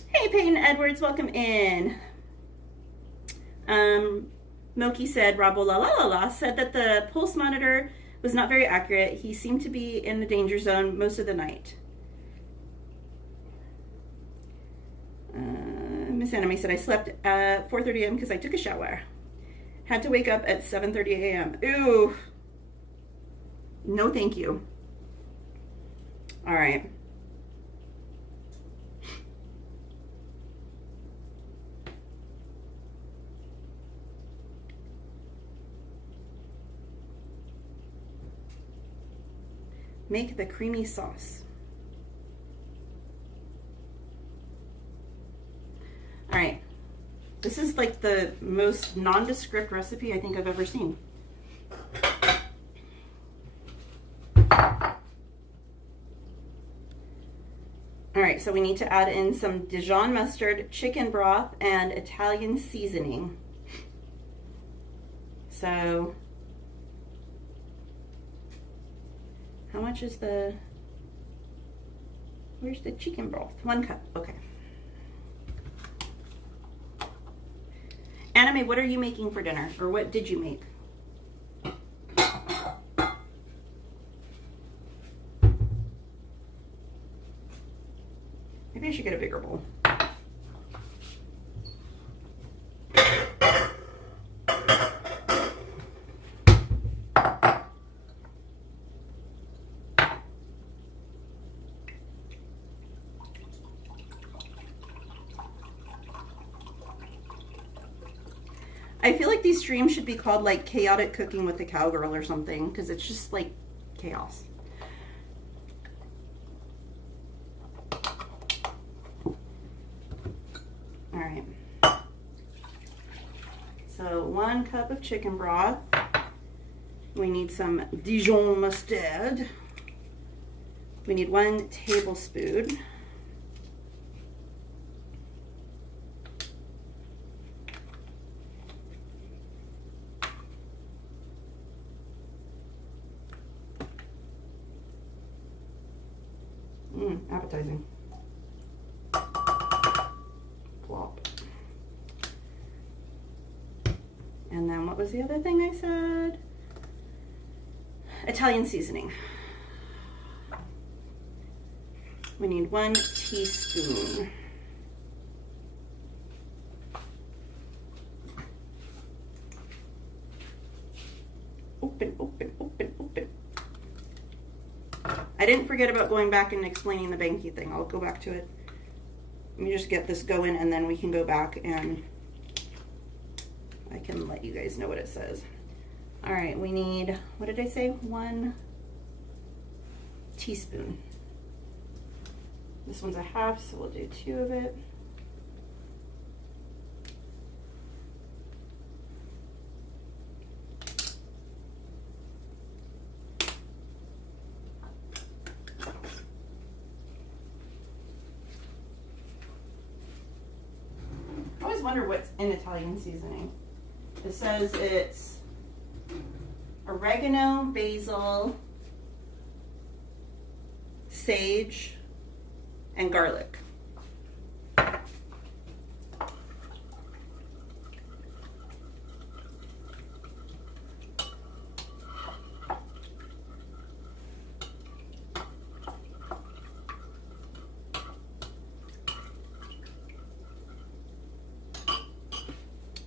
hey, Peyton Edwards, welcome in. Milky said, Rabo la la la la said that the pulse monitor was not very accurate. He seemed to be in the danger zone most of the night. Miss Anime said, I slept at 4:30 a.m. because I took a shower. Had to wake up at 7:30 a.m. Ooh. No, thank you. All right. Make the creamy sauce. All right. This is like the most nondescript recipe I think I've ever seen. All right, so we need to add in some Dijon mustard, chicken broth, and Italian seasoning. So, how much is where's the chicken broth? 1 cup, okay. Anime, what are you making for dinner? Or what did you make? Maybe I should get a bigger bowl. I feel like these streams should be called like Chaotic Cooking with the Cowgirl or something, because it's just like chaos. All right. So 1 cup of chicken broth. We need some Dijon mustard. We need 1 tablespoon. Appetizing. Plop. And then what was the other thing I said? Italian seasoning. We need 1 teaspoon. Open, open, open, open. I didn't forget about going back and explaining the banky thing. I'll go back to it. Let me just get this going and then we can go back and I can let you guys know what it says. All right, we need, what did I say? 1 teaspoon. This one's a half, so we'll do 2 of it. I always wonder what's in Italian seasoning. It says it's oregano, basil, sage, and garlic.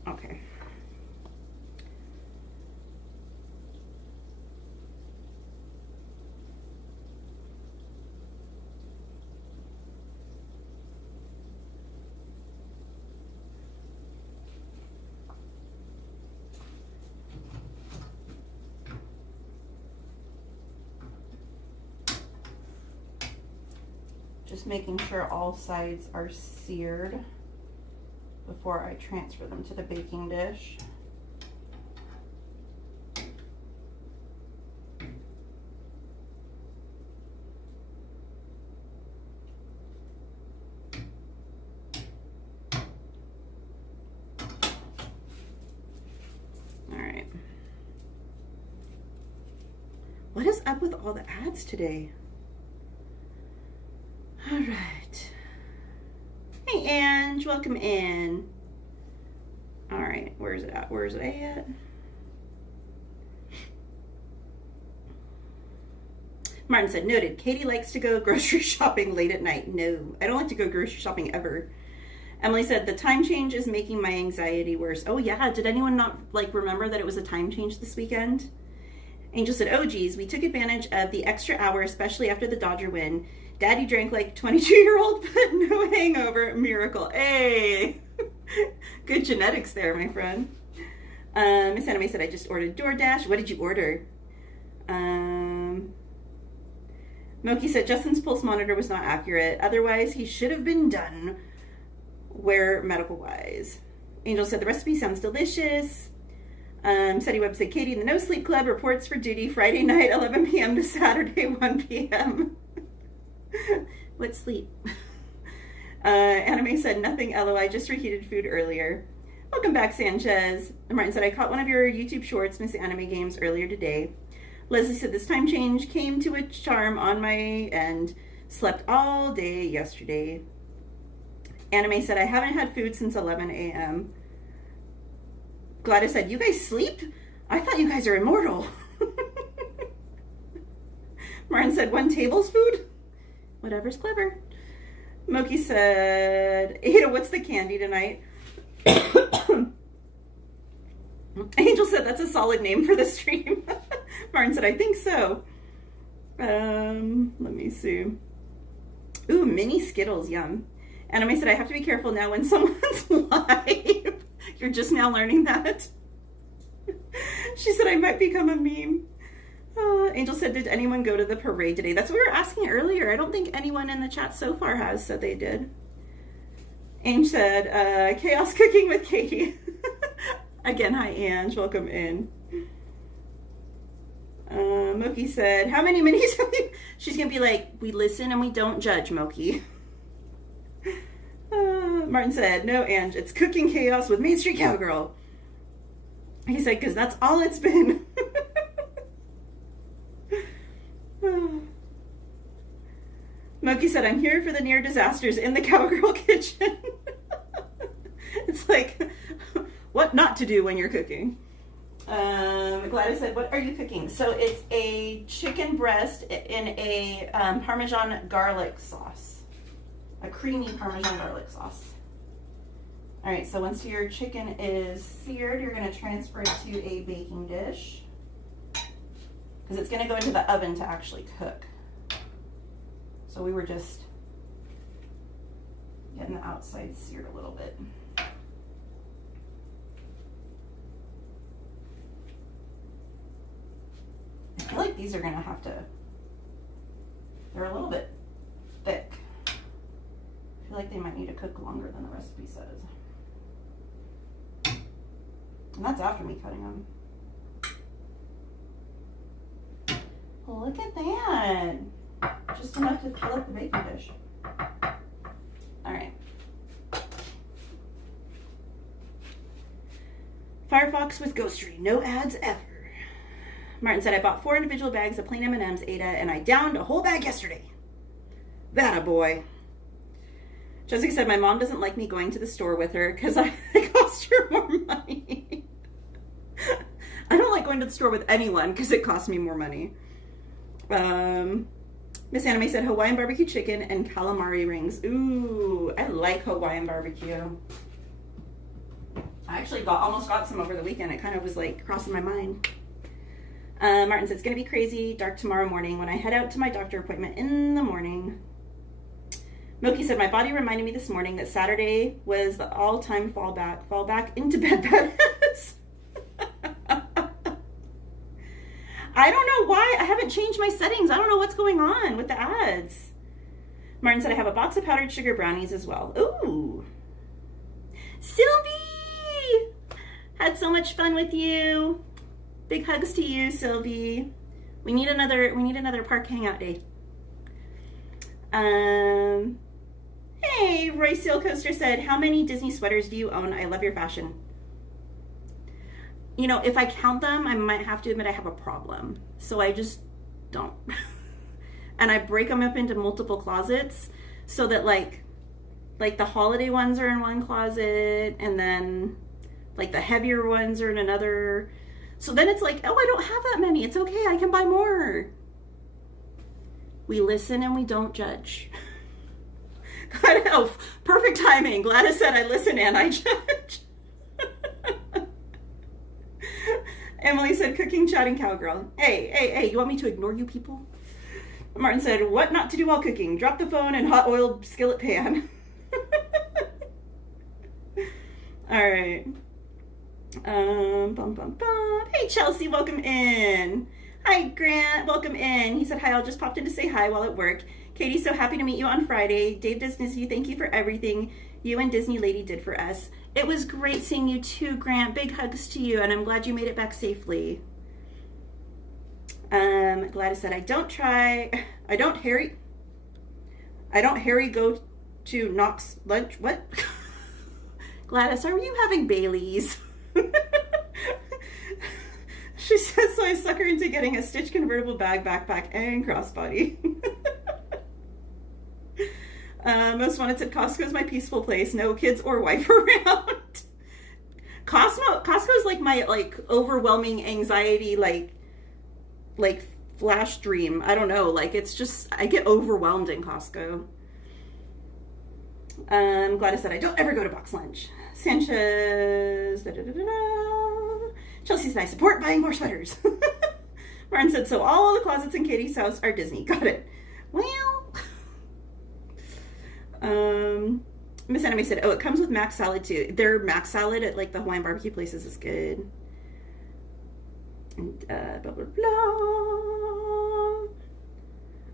Okay. Just making sure all sides are seared before I transfer them to the baking dish. All right. What is up with all the ads today? All right. Hey, Ange, welcome in. All right, where's it at? Where's it at? Martin said, noted. Katie likes to go grocery shopping late at night. No, I don't like to go grocery shopping ever. Emily said, the time change is making my anxiety worse. Oh yeah, did anyone not remember that it was a time change this weekend? Angel said, oh geez, we took advantage of the extra hour, especially after the Dodger win. Daddy drank like 22-year-old, but no hangover. Miracle. Hey! Good genetics there, my friend. Miss Anime said, I just ordered DoorDash. What did you order? Moki said, Justin's pulse monitor was not accurate. Otherwise, he should have been done where medical-wise. Angel said, the recipe sounds delicious. Seti Webb said, Katie in the No Sleep Club reports for duty Friday night, 11 p.m. to Saturday, 1 p.m. What sleep? Anime said, nothing, LOI, just reheated food earlier. Welcome back, Sanchez. Martin said, I caught one of your YouTube shorts, Miss Anime Games, earlier today. Leslie said, this time change came to a charm on my end. Slept all day yesterday. Anime said, I haven't had food since 11 a.m. Gladys said, you guys sleep? I thought you guys are immortal. Martin said, 1 tablespoon? Whatever's clever. Moki said, Ada, what's the candy tonight? Angel said, that's a solid name for the stream. Martin said, I think so. Let me see. Ooh, mini Skittles, yum. Anime said, I have to be careful now when someone's live. You're just now learning that? She said, I might become a meme. Angel said, did anyone go to the parade today? That's what we were asking earlier. I don't think anyone in the chat so far has said they did. Angel said, chaos cooking with Katie. Again, hi, Ange. Welcome in. Moki said, how many minis have you? She's going to be like, we listen and we don't judge, Moki. Martin said, no, Ange, it's cooking chaos with Main Street Cowgirl. He said, because that's all it's been. Moki said, I'm here for the near disasters in the Cowgirl kitchen. It's like, what not to do when you're cooking. Gladys said, what are you cooking? So it's a chicken breast in a Parmesan garlic sauce. A creamy Parmesan garlic sauce. All right, so once your chicken is seared, you're going to transfer it to a baking dish because it's going to go into the oven to actually cook. So we were just getting the outside seared a little bit. I feel like these are going to have to, they're a little bit thick. I feel like they might need to cook longer than the recipe says. And that's after me cutting them. Well, look at that. Just enough to fill up the baking dish. All right. Firefox with Ghostery. No ads ever. Martin said, I bought 4 individual bags of plain M&Ms, Ada, and I downed a whole bag yesterday. That a boy. Jessica said, my mom doesn't like me going to the store with her because I cost her more money. I don't like going to the store with anyone because it costs me more money. Miss Anime said, Hawaiian barbecue chicken and calamari rings. Ooh, I like Hawaiian barbecue. I actually almost got some over the weekend. It kind of was like crossing my mind. Martin said, it's going to be crazy dark tomorrow morning when I head out to my doctor appointment in the morning. Moki said, my body reminded me this morning that Saturday was the all-time fall back into bed badass. I don't know why. I haven't changed my settings. I don't know what's going on with the ads. Martin said, I have a box of powdered sugar brownies as well. Ooh. Sylvie! Had so much fun with you. Big hugs to you, Sylvie. We need another park hangout day. Hey, Roy Seal Coaster said, how many Disney sweaters do you own? I love your fashion. You know, if I count them, I might have to admit I have a problem. So I just don't. And I break them up into multiple closets so that like the holiday ones are in one closet and then like the heavier ones are in another. So then it's like, oh, I don't have that many. It's okay. I can buy more. We listen and we don't judge. Oh, perfect timing. Gladys said I listen and I judge. Emily said, cooking, chatting, cowgirl. Hey, you want me to ignore you people? Martin said, what not to do while cooking? Drop the phone and hot oiled skillet pan. All right. Hey, Chelsea, welcome in. Hi, Grant, welcome in. He said, hi, I just popped in to say hi while at work. Katie, so happy to meet you on Friday. Dave Disney, thank you for everything you and Disney Lady did for us. It was great seeing you too, Grant. Big hugs to you, and I'm glad you made it back safely. Gladys said, I don't Harry go to Knox lunch. What? Gladys, are you having Baileys? She says, so I sucker into getting a Stitch convertible bag, backpack, and crossbody. Most wanted said, Costco's my peaceful place. No kids or wife around. Costco's like my overwhelming anxiety, like flash dream. I don't know. Like it's just, I get overwhelmed in Costco. Gladys said, I don't ever go to box lunch. Sanchez. Chelsea said, I support buying more sweaters. Martin said, so all the closets in Katie's house are Disney. Got it. Well. Miss Anime said, oh, it comes with mac salad too. Their mac salad at like the Hawaiian barbecue places is good. And blah, blah, blah.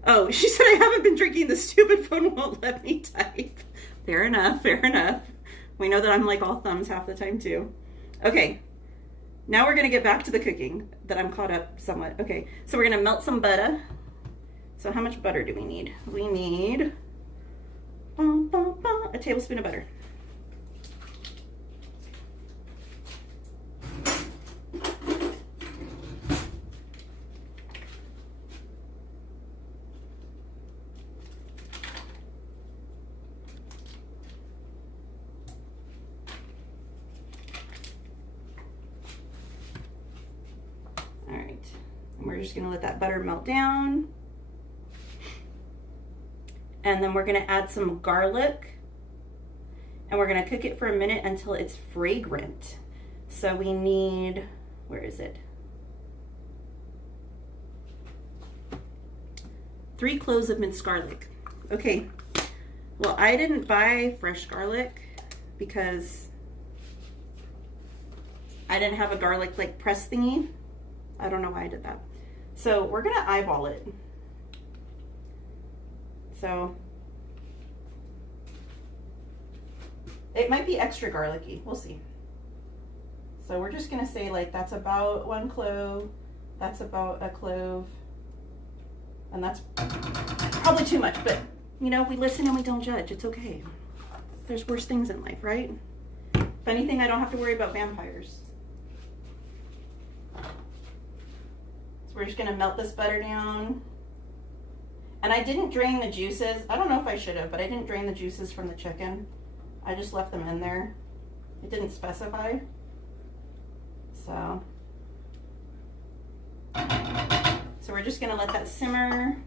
Oh, she said, I haven't been drinking. The stupid phone won't let me type. Fair enough. We know that I'm like all thumbs half the time too. Okay. Now we're going to get back to the cooking that I'm caught up somewhat. Okay, so we're going to melt some butter. So how much butter do we need? We need a tablespoon of butter. All right, and we're just gonna let that butter melt down. And then we're gonna add some garlic, and we're gonna cook it for a minute until it's fragrant. So we need, where is it? 3 cloves of minced garlic. Okay, well, I didn't buy fresh garlic because I didn't have a garlic like press thingy. I don't know why I did that. So we're gonna eyeball it. So it might be extra garlicky, we'll see. So we're just gonna say like that's about 1 clove, that's about a clove, and that's probably too much, but you know, we listen and we don't judge, it's okay. There's worse things in life, right? If anything, I don't have to worry about vampires. So we're just gonna melt this butter down. And I didn't drain the juices. I don't know if I should have, but I didn't drain the juices from the chicken. I just left them in there. It didn't specify. So we're just gonna let that simmer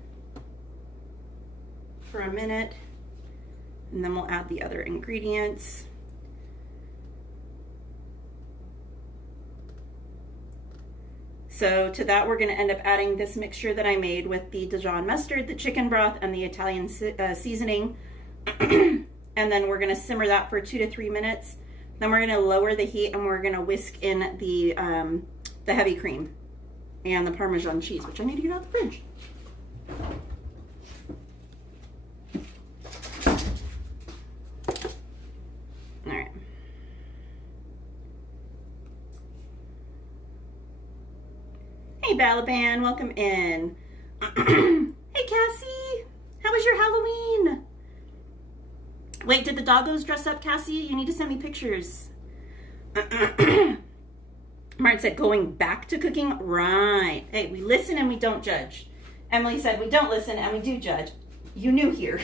for a minute, and then we'll add the other ingredients. So to that, we're going to end up adding this mixture that I made with the Dijon mustard, the chicken broth, and the Italian seasoning. And then we're going to simmer that for 2 to 3 minutes. Then we're going to lower the heat, and we're going to whisk in the heavy cream and the Parmesan cheese, which I need to get out of the fridge. All right. Hey, Balaban, welcome in. Hey, Cassie, how was your Halloween? Wait, did the doggos dress up, Cassie? You need to send me pictures. Martin said, going back to cooking? Right. Hey, we listen and we don't judge. Emily said, we don't listen and we do judge. You knew here.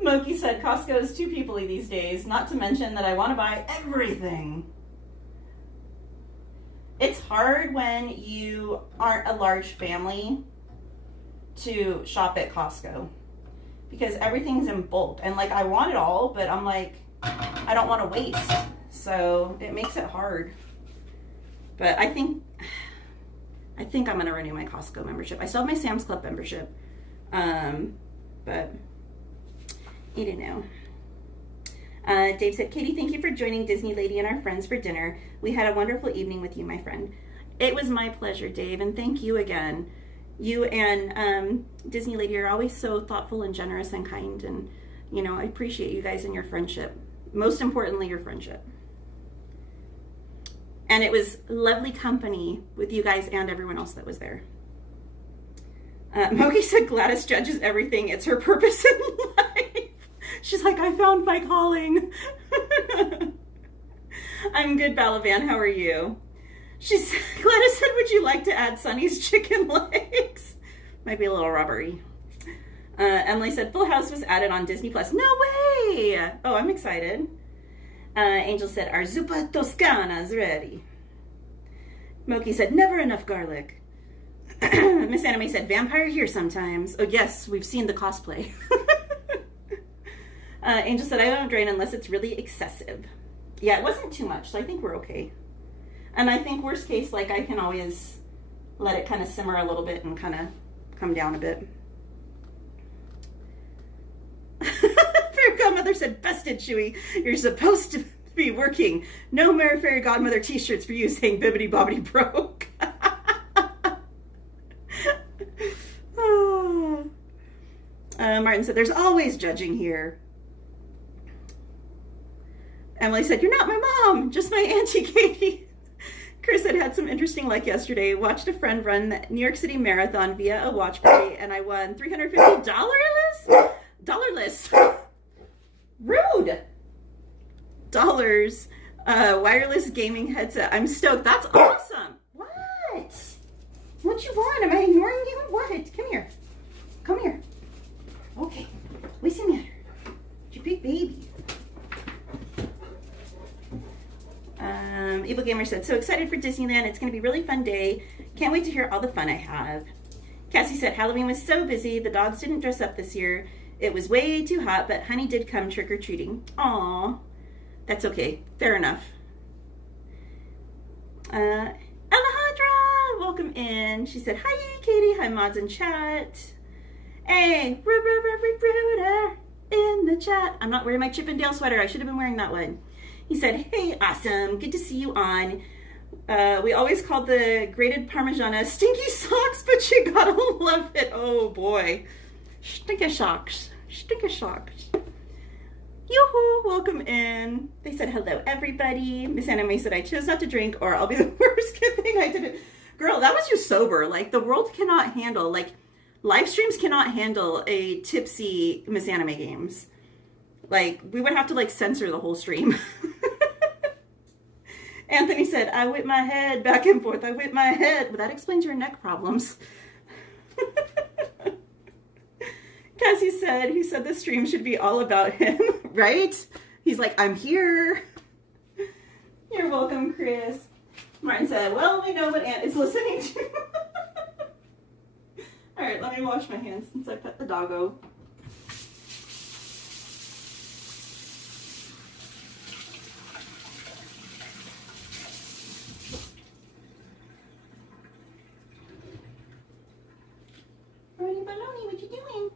Moki said, Costco is too people-y these days, not to mention that I want to buy everything. It's hard when you aren't a large family to shop at Costco because everything's in bulk. And like, I want it all, but I'm like, I don't want to waste. So it makes it hard. But I think I'm going to renew my Costco membership. I still have my Sam's Club membership. But you don't know. Dave said, Katie, thank you for joining Disney Lady and our friends for dinner. We had a wonderful evening with you, my friend. It was my pleasure, Dave, and thank you again. You and Disney Lady are always so thoughtful and generous and kind, and, you know, I appreciate you guys and your friendship. Most importantly, your friendship. And it was lovely company with you guys and everyone else that was there. Mogi said, Gladys judges everything. It's her purpose in life. She's like, I found my calling. I'm good, Balavan. How are you? Gladys said, would you like to add Sunny's chicken legs? Might be a little rubbery. Emily said, Full House was added on Disney Plus. No way! Oh, I'm excited. Angel said, our zuppa toscana is ready. Moki said, never enough garlic. Miss Anime said, vampire here sometimes. Oh, yes, we've seen the cosplay. Angel said, I don't drain unless it's really excessive. Yeah, it wasn't too much, so I think we're okay. And I think worst case, like, I can always let it kind of simmer a little bit and kind of come down a bit. Fairy Godmother said, busted, Chewy. You're supposed to be working. No more Fairy Godmother t-shirts for you saying bibbity bobbity broke. Martin said, there's always judging here. Emily said, "You're not my mom, just my Auntie Katie." Chris had some interesting luck yesterday. Watched a friend run the New York City Marathon via a watch party, and I won $350 rude dollars wireless gaming headset. I'm stoked. That's awesome. What you want? Am I ignoring you? What? Come here. Come here. Okay. What's the matter? You big baby. Evil Gamer said, "So excited for Disneyland. It's going to be a really fun day. Can't wait to hear all the fun I have." Cassie said, "Halloween was so busy. The dogs didn't dress up this year. It was way too hot, but Honey did come trick-or-treating." Aw. That's okay. Fair enough. Alejandra, welcome in. She said, "Hi, Katie. Hi, mods in chat. Hey, Recruiter in the chat." I'm not wearing my Chip and Dale sweater. I should have been wearing that one. He said, "Hey, awesome. Good to see you on. We always called the grated Parmesan stinky socks, but you gotta love it." Oh, boy. Stinky socks. Stinky socks. Yoo-hoo, welcome in. They said, "Hello, everybody." Miss Anime said, "I chose not to drink or I'll be the worst. Good thing I didn't." Girl, that was you sober. Like, the world cannot handle, like, live streams cannot handle a tipsy Miss Anime Games. Like, we would have to, like, censor the whole stream. Anthony said, "I whip my head back and forth. I whip my head." Well, that explains your neck problems. Cassie said, he said the stream should be all about him, right? He's like, "I'm here." You're welcome, Chris. Martin said, "Well, we know what Aunt is listening to." All right, let me wash my hands since I pet the doggo. Ronnie Baloney, what you doing?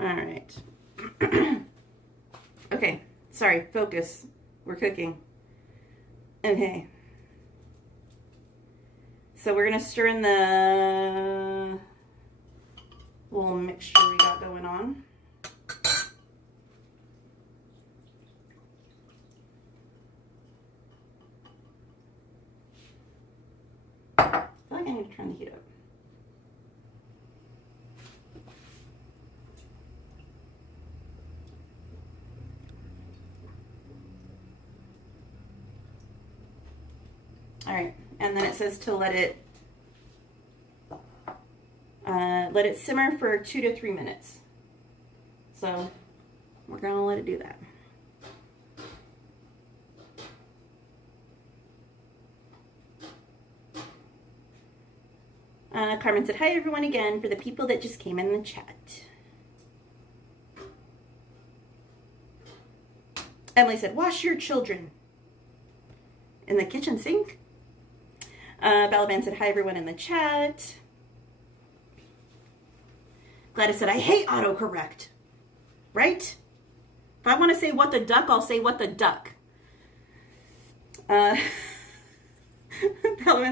All right. Okay, sorry, focus. We're cooking. Okay. So we're gonna stir in the little mixture we got going on. I feel like I need to turn the heat up. All right, and then it says to let it simmer for 2 to 3 minutes. So we're gonna let it do that. Carmen said, "Hi everyone again for the people that just came in the chat." Emily said, "Wash your children in the kitchen sink." Balaban said, "Hi everyone in the chat." Gladys said, "I hate autocorrect." Right? If I want to say "what the duck," I'll say "what the duck." Balaban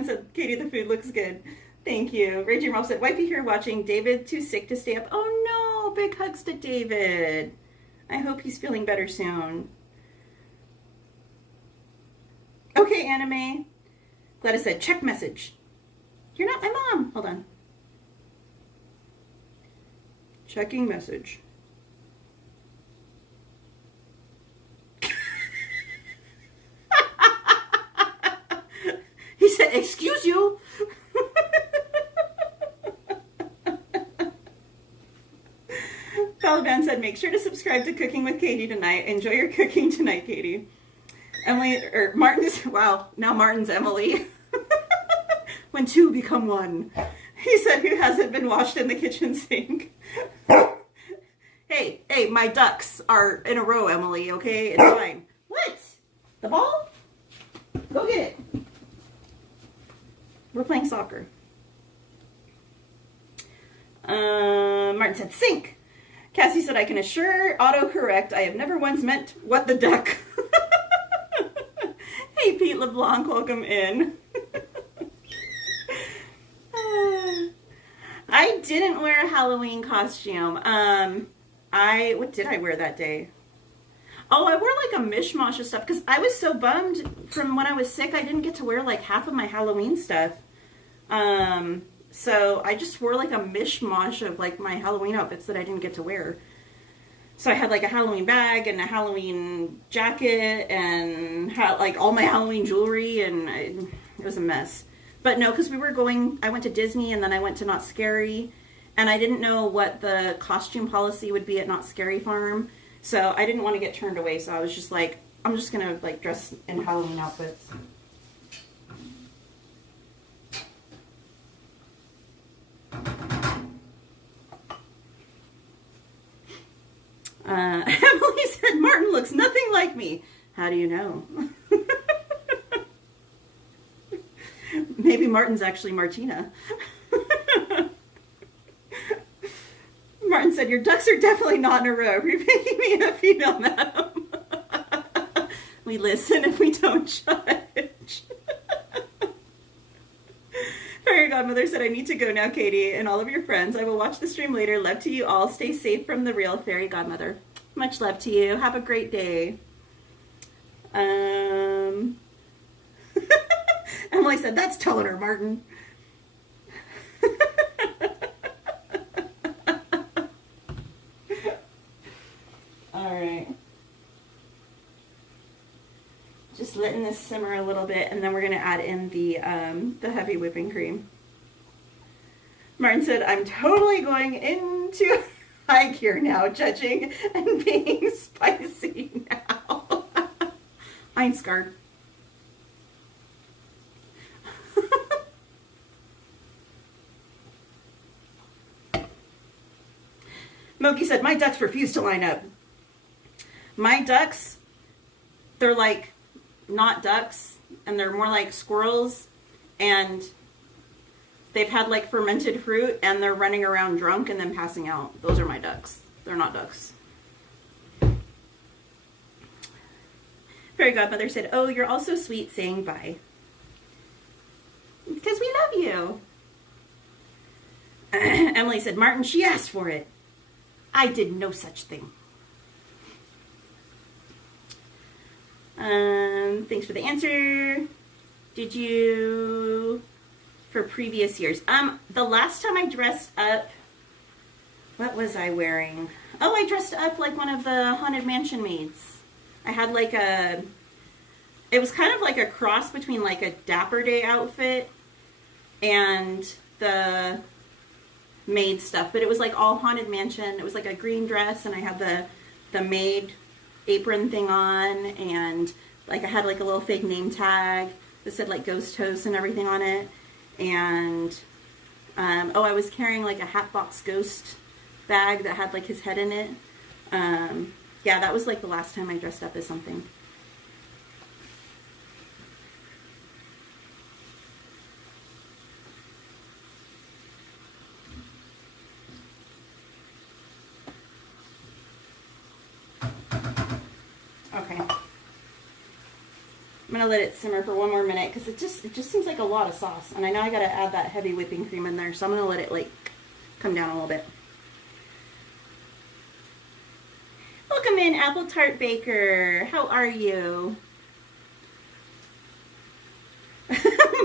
said, "Katie, the food looks good." Thank you. Raging Ralph said, "Wifey here watching. David too sick to stay up." Oh no, big hugs to David. I hope he's feeling better soon. Okay, Anime. Gladys said, "Check message." You're not my mom. Hold on. Checking message. He said, "Excuse you." Balaban said, "Make sure to subscribe to Cooking with Katie tonight. Enjoy your cooking tonight, Katie." Emily, or Martin's, wow, now Martin's Emily. When two become one. He said, "Who hasn't been washed in the kitchen sink?" Hey, my ducks are in a row, Emily, okay? It's fine. What? The ball? Go get it. We're playing soccer. Martin said, "Sink." Cassie said, "I can assure autocorrect I have never once meant what the duck." Hey, Pete LeBlanc, welcome in. I didn't wear a Halloween costume. What did I wear that day? Oh, I wore like a mishmash of stuff because I was so bummed from when I was sick. I didn't get to wear like half of my Halloween stuff. So I just wore like a mishmash of like my Halloween outfits that I didn't get to wear. So I had like a Halloween bag and a Halloween jacket and like all my Halloween jewelry, and it was a mess. But no, because I went to Disney and then I went to Not Scary, and I didn't know what the costume policy would be at Not Scary Farm. So I didn't want to get turned away, so I was just like, I'm just going to like dress in Halloween outfits. Emily said, Martin looks nothing like me. How do you know? Maybe Martin's actually Martina. Martin said, your ducks are definitely not in a row. You're making me a female, madam. We listen if we don't judge. Fairy Godmother said, I need to go now, Katie, and all of your friends. I will watch the stream later. Love to you all. Stay safe from the real Fairy Godmother. Much love to you. Have a great day. Emily said, that's telling her, Martin. All right. Just letting this simmer a little bit, and then we're going to add in the heavy whipping cream. Martin said, I'm totally going into high gear now, judging and being spicy now. I ain't scarred. Moki said, my ducks refuse to line up. My ducks, they're like not ducks, and they're more like squirrels, and they've had like fermented fruit, and they're running around drunk and then passing out. Those are my ducks. They're not ducks. Fairy Godmother said, oh, you're also sweet, saying bye. Because we love you. Emily said, Martin, she asked for it. I did no such thing. Thanks for the answer. Did you, for previous years? The last time I dressed up, what was I wearing? Oh, I dressed up like one of the Haunted Mansion maids. I had like it was kind of like a cross between like a Dapper Day outfit and the maid stuff, but it was like all Haunted Mansion. It was like a green dress, and I had the maid apron thing on, and like I had like a little fake name tag that said like Ghost Host and everything on it, and I was carrying like a Hatbox Ghost bag that had like his head in it. Yeah, that was like the last time I dressed up as something. Okay. I'm gonna let it simmer for one more minute because it just seems like a lot of sauce, and I know I gotta add that heavy whipping cream in there, so I'm gonna let it like come down a little bit. Welcome in, Apple Tart Baker. How are you?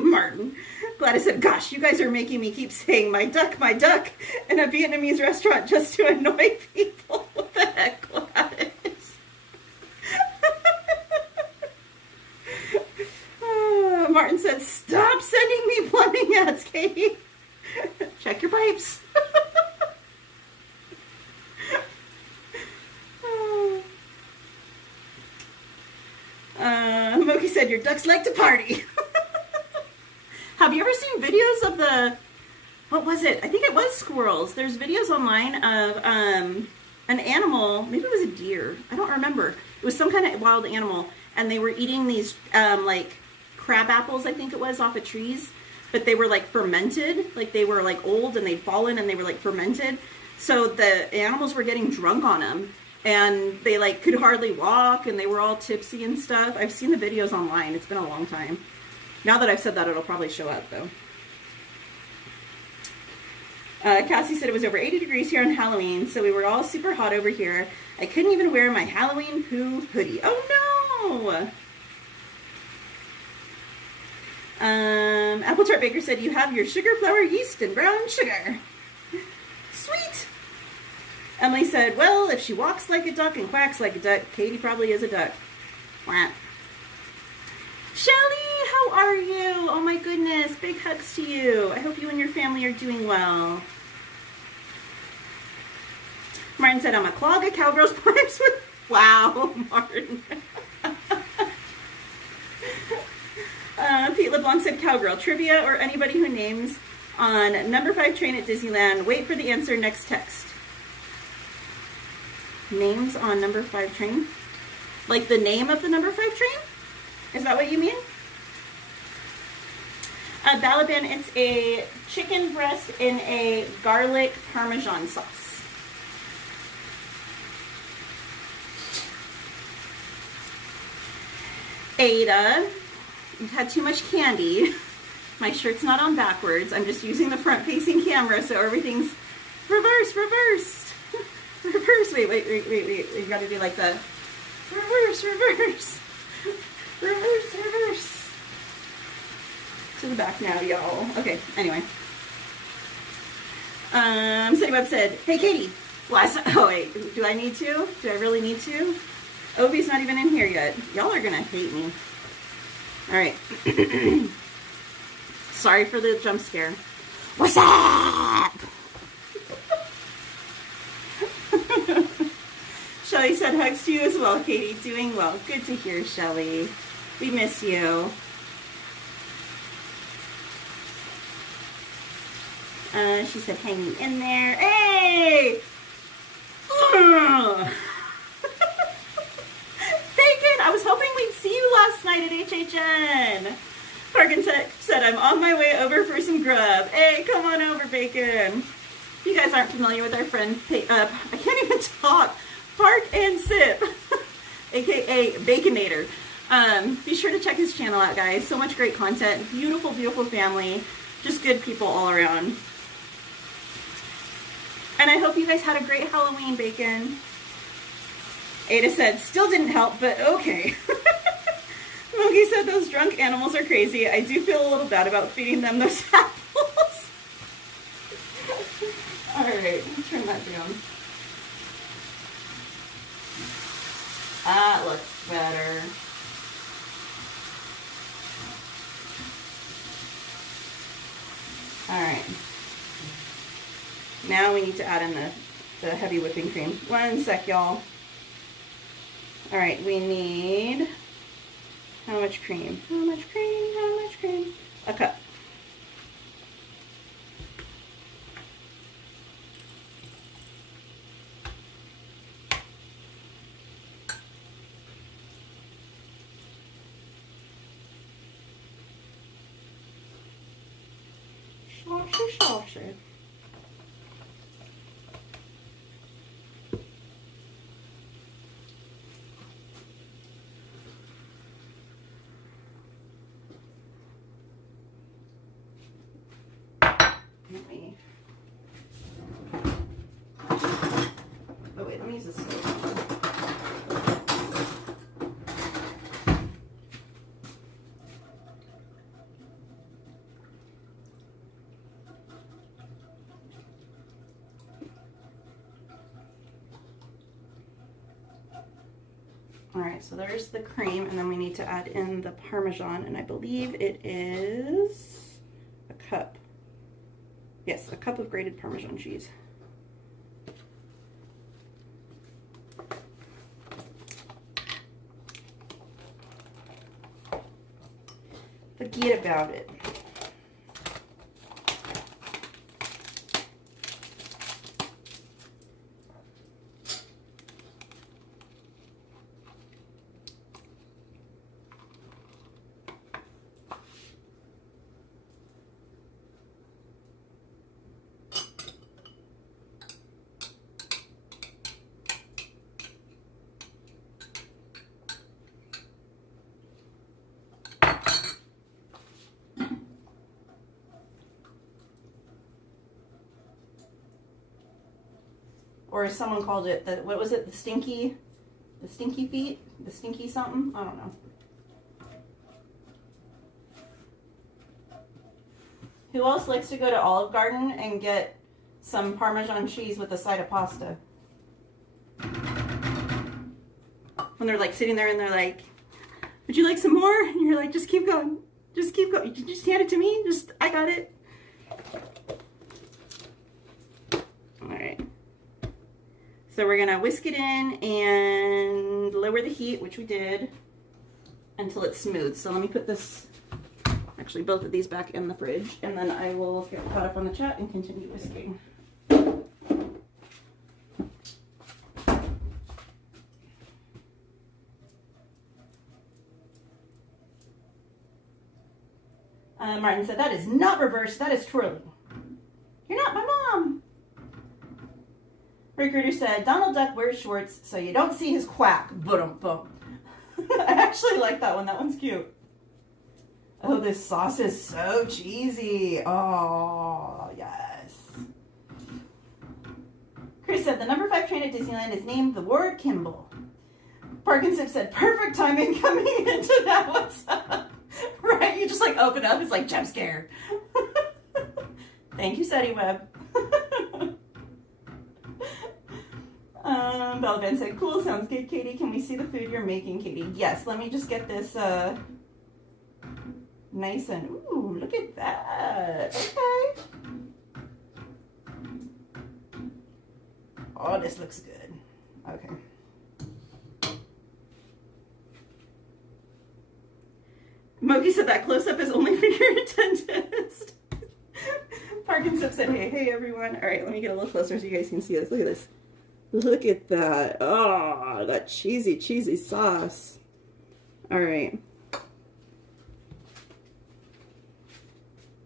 Martin. Gladys said, gosh, you guys are making me keep saying my duck in a Vietnamese restaurant just to annoy people. What the heck, Gladys? Martin said, stop sending me plumbing ads, Katie. Check your pipes. Moki said, your ducks like to party. Have you ever seen videos of what was it? I think it was squirrels. There's videos online of an animal, maybe it was a deer. I don't remember. It was some kind of wild animal, and they were eating these like crab apples, I think it was, off of trees, but they were like fermented, like they were like old and they'd fallen and they were like fermented. So the animals were getting drunk on them, and they like could hardly walk, and they were all tipsy and stuff. I've seen the videos online. It's been a long time. Now that I've said that, it'll probably show up though. Cassie said it was over 80 degrees here on Halloween, so we were all super hot over here. I couldn't even wear my Halloween Poo hoodie. Oh no! Apple Tart Baker said you have your sugar, flour, yeast, and brown sugar. Sweet! Emily said, well, if she walks like a duck and quacks like a duck, Katie probably is a duck. Quack. Shelly, how are you? Oh my goodness, big hugs to you. I hope you and your family are doing well. Martin said, I'm a clog of Cowgirl's pipes with... Wow, Martin. Pete LeBlanc said, Cowgirl, trivia or anybody who names on number 5 train at Disneyland. Wait for the answer next text. Names on number 5 train? Like the name of the number 5 train? Is that what you mean? Balaban, it's a chicken breast in a garlic Parmesan sauce. Ada, you've had too much candy. My shirt's not on backwards. I'm just using the front-facing camera, so everything's reversed. Reverse. Wait. You gotta do like the reverse. Reverse. To the back now, y'all. Okay, anyway. City Web said, hey, Katie. Oh, wait. Do I need to? Do I really need to? Obi's not even in here yet. Y'all are going to hate me. All right. Sorry for the jump scare. What's up? Shelly said hugs to you as well, Katie. Doing well. Good to hear, Shelly. We miss you. She said, hanging in there. Hey! Bacon! I was hoping we'd see you last night at HHN. Parkin said, I'm on my way over for some grub. Hey, come on over, Bacon. If you guys aren't familiar with our friend, I can't even talk. Park and Sip, aka Baconator. Be sure to check his channel out, guys. So much great content. Beautiful, beautiful family. Just good people all around. And I hope you guys had a great Halloween, Bacon. Ada said, still didn't help, but okay. Monkey said, those drunk animals are crazy. I do feel a little bad about feeding them those apples. Alright, turn that down. That looks better. Alright. Now we need to add in the heavy whipping cream. 1 sec, y'all. Alright, we need... How much cream? How much cream? How much cream? A cup. Saucy. Oh wait, let me use this. Alright, so there's the cream, and then we need to add in the Parmesan, and I believe it is a cup. Yes, a cup of grated Parmesan cheese. Forget about it. Or as someone called it, what was it? The stinky feet? The stinky something? I don't know. Who else likes to go to Olive Garden and get some Parmesan cheese with a side of pasta? When they're like sitting there and they're like, would you like some more? And you're like, just keep going. Just keep going. You just hand it to me. I got it. All right. So we're gonna whisk it in and lower the heat, which we did, until it's smooth. So let me put this, actually both of these back in the fridge, and then I will get caught up on the chat and continue whisking. Martin said, that is not reverse, that is twirling. You're not my mom. Recruiter said, Donald Duck wears shorts so you don't see his quack. Boom. I actually like that one. That one's cute. Oh, this sauce is so cheesy. Oh, yes. Chris said, the number 5 train at Disneyland is named the Ward Kimball. Parkinson said, perfect timing coming into that. What's up? Right? You just like open up. It's like jump scare. Thank you, Seti Webb. Bella Van said, cool, sounds good, Katie. Can we see the food you're making, Katie? Yes, let me just get this nice and, ooh, look at that. Okay. Oh, this looks good. Okay. Mogi said that close-up is only for your dentist. Parkinson said, hey, everyone. All right, let me get a little closer so you guys can see this. Look at this. Look at that. Oh, that cheesy sauce. All right.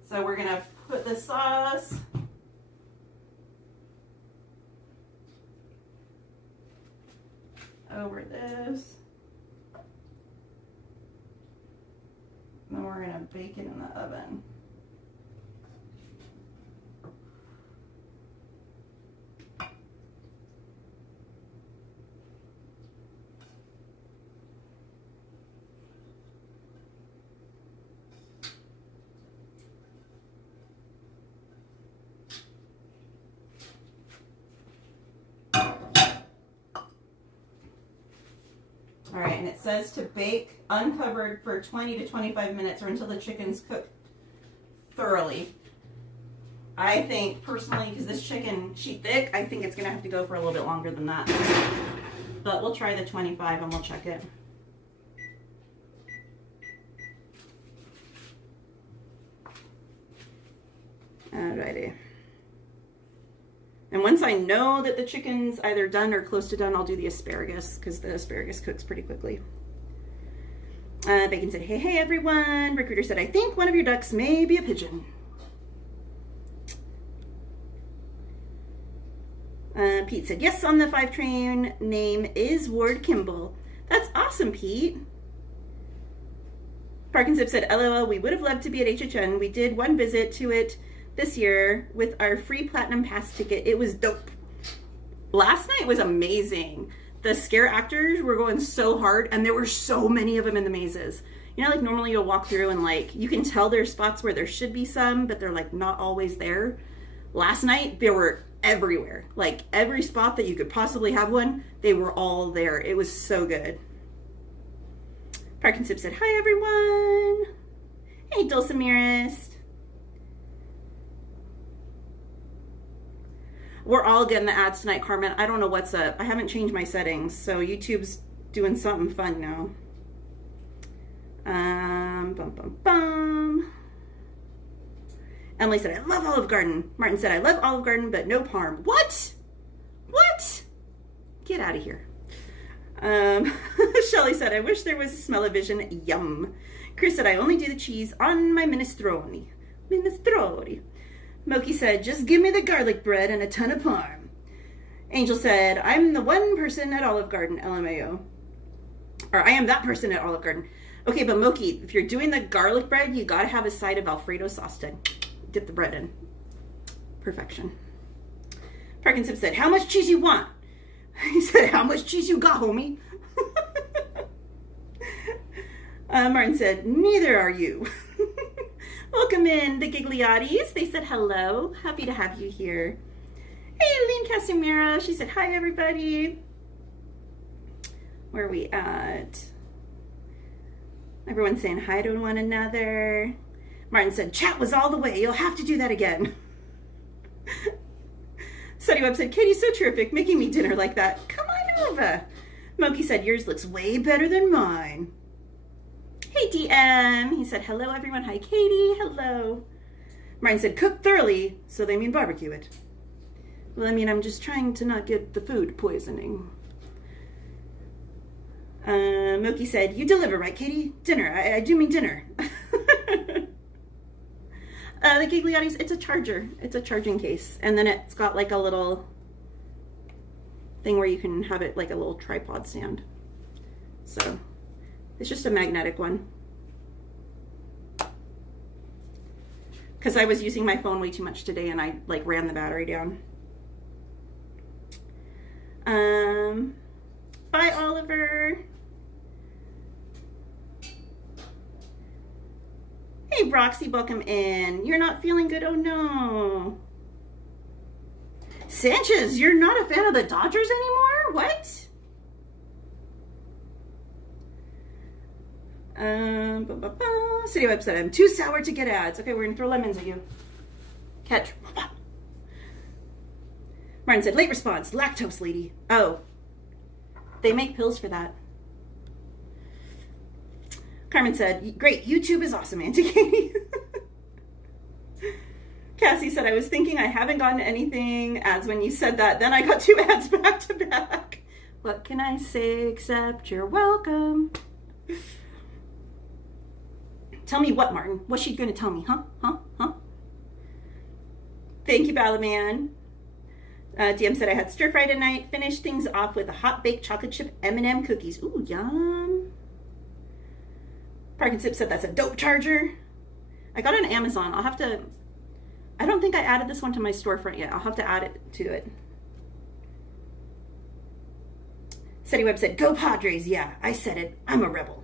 So we're going to put the sauce over this. And then we're going to bake it in the oven. All right, and it says to bake uncovered for 20 to 25 minutes or until the chicken's cooked thoroughly. I think personally, because this chicken, sheet thick, I think it's gonna have to go for a little bit longer than that. But we'll try the 25 and we'll check it. Alrighty. And once I know that the chicken's either done or close to done, I'll do the asparagus, because the asparagus cooks pretty quickly. Bacon said, hey, everyone. Recruiter said, I think one of your ducks may be a pigeon. Pete said, yes, on the 5 train, name is Ward Kimball. That's awesome, Pete. Parkinson said, LOL, we would have loved to be at HHN. We did one visit to it this year with our free platinum pass ticket. It was dope. Last night was amazing. The scare actors were going so hard, and there were so many of them in the mazes. You know, like normally you'll walk through and like you can tell there's spots where there should be some, but they're like not always there. Last night they were everywhere. Like every spot that you could possibly have one, they were all there. It was so good. Parkinson said, hi everyone. Hey Dulcimerist. We're all getting the ads tonight, Carmen. I don't know what's up. I haven't changed my settings, so YouTube's doing something fun now. Emily said, I love Olive Garden. Martin said, I love Olive Garden, but no parm. What? What? Get out of here. Shelly said, I wish there was a smell-o-vision. Yum. Chris said, I only do the cheese on my minestrone. Minestrone. Moki said, just give me the garlic bread and a ton of parm. Angel said, I'm the one person at Olive Garden, LMAO. Or I am that person at Olive Garden. Okay, but Moki, if you're doing the garlic bread, you gotta have a side of Alfredo sauce to dip the bread in. Perfection. Parkinson said, how much cheese you want? He said, how much cheese you got, homie? Martin said, neither are you. Welcome in, the Gigliottis. They said hello. Happy to have you here. Hey, Lean Casimiro. She said, hi, everybody. Where are we at? Everyone's saying hi to one another. Martin said, chat was all the way. You'll have to do that again. Sunny Webb said, Katie's so terrific, making me dinner like that. Come on over. Moki said, yours looks way better than mine. Hey, DM. He said, hello, everyone. Hi, Katie. Hello. Martin said, cook thoroughly, so they mean barbecue it. Well, I mean, I'm just trying to not get the food poisoning. Moki said, you deliver, right, Katie? Dinner. I do mean dinner. The Gigliottis, it's a charger. It's a charging case. And then it's got like a little thing where you can have it like a little tripod stand. So it's just a magnetic one. Because I was using my phone way too much today and I like ran the battery down. Bye, Oliver. Hey, Roxy, welcome in. You're not feeling good? Oh, no. Sanchez, you're not a fan of the Dodgers anymore? What? City website. I'm too sour to get ads. Okay, we're going to throw lemons at you. Catch. Martin said, late response. Lactose, lady. Oh. They make pills for that. Carmen said, great, YouTube is awesome, Auntie Katie. Cassie said, I was thinking I haven't gotten anything ads when you said that. Then I got 2 ads back to back. What can I say except you're welcome? Tell me what, Martin? What's she going to tell me? Huh? Thank you, Balaman. DM said, I had stir fry tonight. Finished things off with a hot baked chocolate chip M&M cookies. Ooh, yum. Park and Sip said that's a dope charger. I got it on Amazon. I'll have to, I don't think I added this one to my storefront yet. I'll have to add it to it. City Webb said, go Padres. Yeah, I said it. I'm a rebel.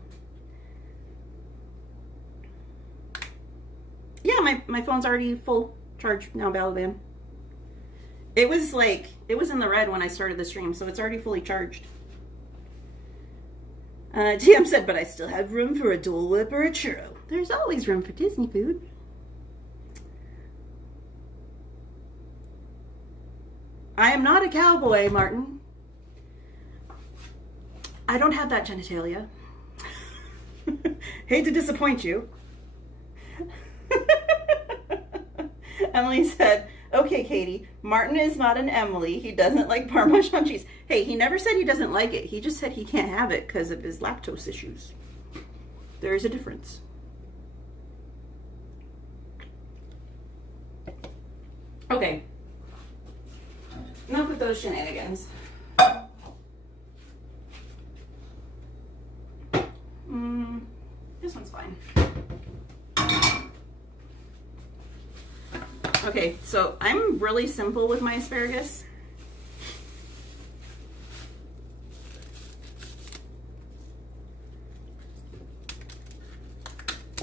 Yeah, my phone's already full charge now, Balaban. It was like, it was in the red when I started the stream, so it's already fully charged. DM said, but I still have room for a Dole Whip or a churro. There's always room for Disney food. I am not a cowboy, Martin. I don't have that genitalia. Hate to disappoint you. Emily said, okay, Katie, Martin is not an Emily. He doesn't like Parmesan cheese. Hey, he never said he doesn't like it. He just said he can't have it because of his lactose issues. There is a difference. Okay. Enough with those shenanigans. This one's fine. Okay, so I'm really simple with my asparagus.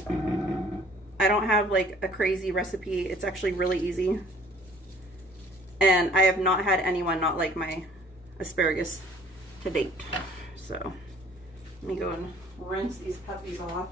I don't have like a crazy recipe. It's actually really easy. And I have not had anyone not like my asparagus to date. So let me go and rinse these puppies off.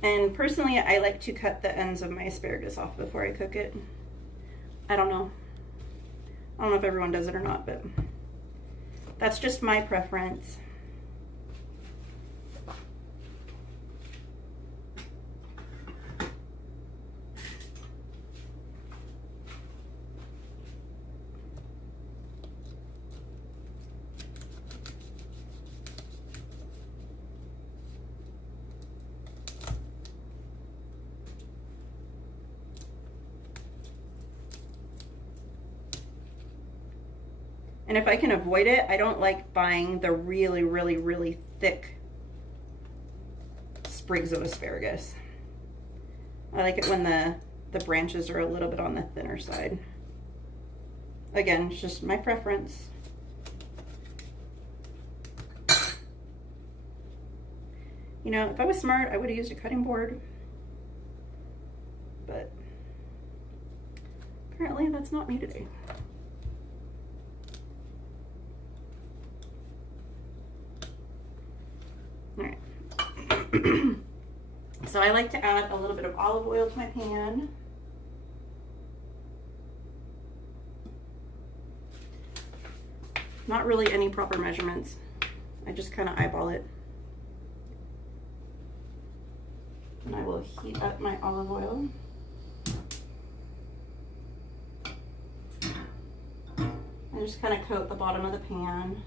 And personally, I like to cut the ends of my asparagus off before I cook it. I don't know. I don't know if everyone does it or not, but that's just my preference. And if I can avoid it, I don't like buying the really, really, really thick sprigs of asparagus. I like it when the branches are a little bit on the thinner side. Again, it's just my preference. You know, if I was smart, I would have used a cutting board. But apparently that's not me today. All right. So I like to add a little bit of olive oil to my pan. Not really any proper measurements. I just kind of eyeball it. And I will heat up my olive oil. And just kind of coat the bottom of the pan.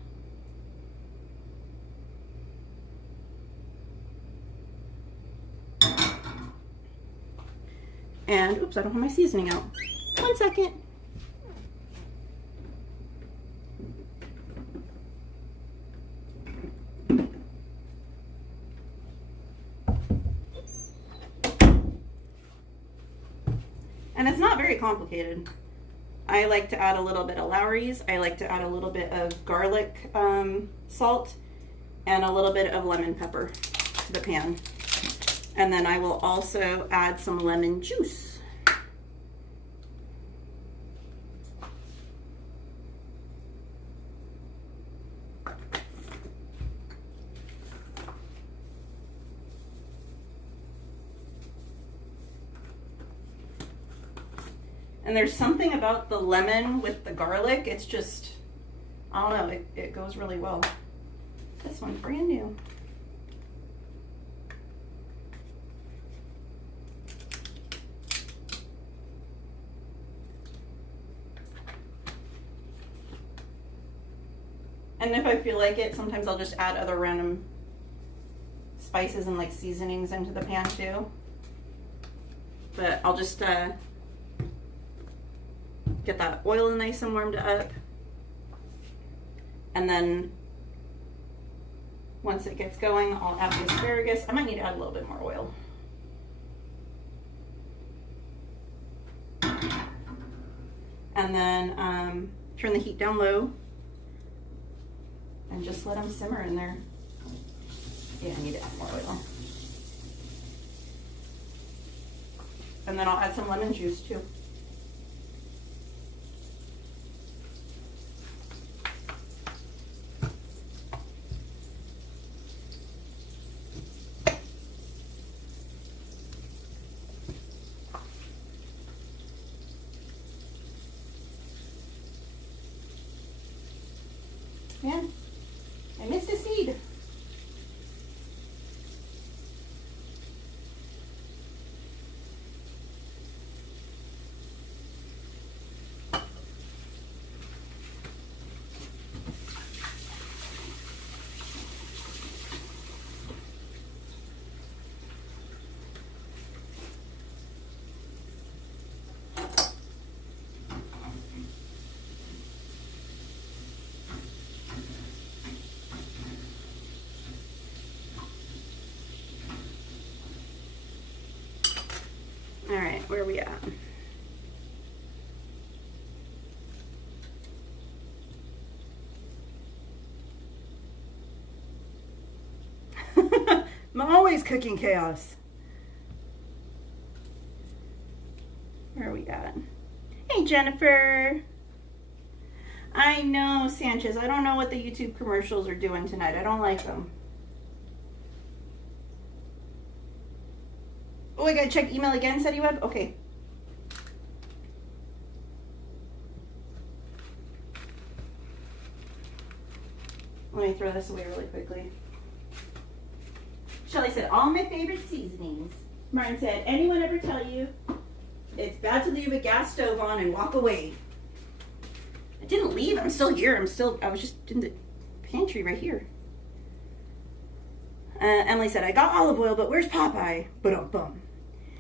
And, oops, I don't have my seasoning out. 1 second. And it's not very complicated. I like to add a little bit of Lowry's. I like to add a little bit of garlic salt and a little bit of lemon pepper to the pan. And then I will also add some lemon juice. And there's something about the lemon with the garlic. It's just, I don't know, it goes really well. This one's brand new. And if I feel like it, sometimes I'll just add other random spices and like seasonings into the pan too. But I'll just get that oil nice and warmed up. And then once it gets going, I'll add the asparagus. I might need to add a little bit more oil. And then turn the heat down low and just let them simmer in there. Yeah, I need to add more oil. And then I'll add some lemon juice too. Man, I missed a seed. All right, where are we at? I'm always cooking chaos. Where are we at? Hey, Jennifer. I know, Sanchez. I don't know what the YouTube commercials are doing tonight. I don't like them. Oh, I gotta check email again, Seti Web? Okay. Let me throw this away really quickly. Shelly said, all my favorite seasonings. Martin said, anyone ever tell you it's bad to leave a gas stove on and walk away? I didn't leave. I'm still here. I was just in the pantry right here. Emily said, I got olive oil, but where's Popeye? Ba-dum-bum.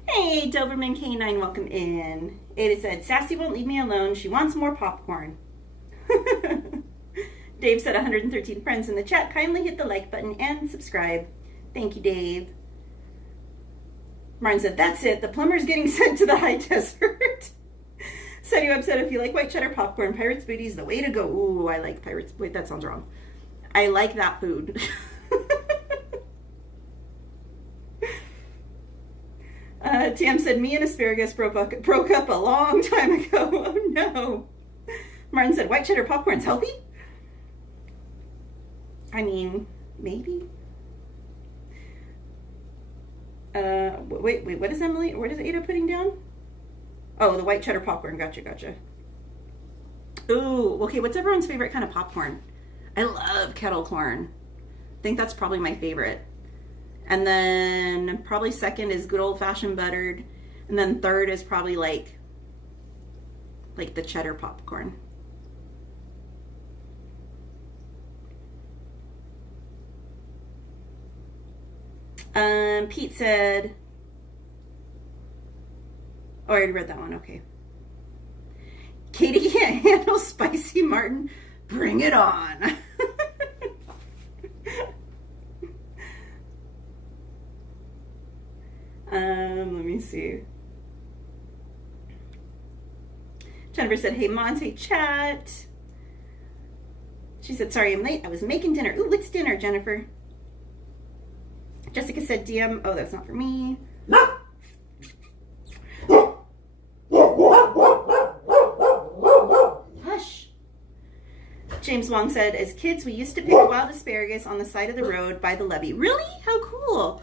Hey, Doberman K9, welcome in. Ada said, Sassy won't leave me alone. She wants more popcorn. Dave said 113 friends in the chat. Kindly hit the like button and subscribe. Thank you, Dave. Martin said, that's it. The plumber's getting sent to the high desert. Sunny Web said, if you like white cheddar popcorn, Pirate's Booty is the way to go. Ooh, I like Pirate's... Wait, that sounds wrong. I like that food. TM said, me and asparagus broke up a long time ago. Oh, no. Martin said, white cheddar popcorn's healthy? I mean, maybe. Wait, what is Emily? What is Ada putting down? Oh, the white cheddar popcorn. Gotcha. Ooh, okay, what's everyone's favorite kind of popcorn? I love kettle corn. I think that's probably my favorite. And then probably second is good old-fashioned buttered. And then third is probably like the cheddar popcorn. Pete said, oh, I already read that one, okay. Katie can't handle spicy, Martin. Bring it on. Let me see. Jennifer said, hey, Mons, hey, chat. She said, sorry, I'm late. I was making dinner. Ooh, what's dinner, Jennifer? Jessica said, DM. Oh, that's not for me. Hush. James Wong said, as kids, we used to pick wild asparagus on the side of the road by the levee. Really? How cool.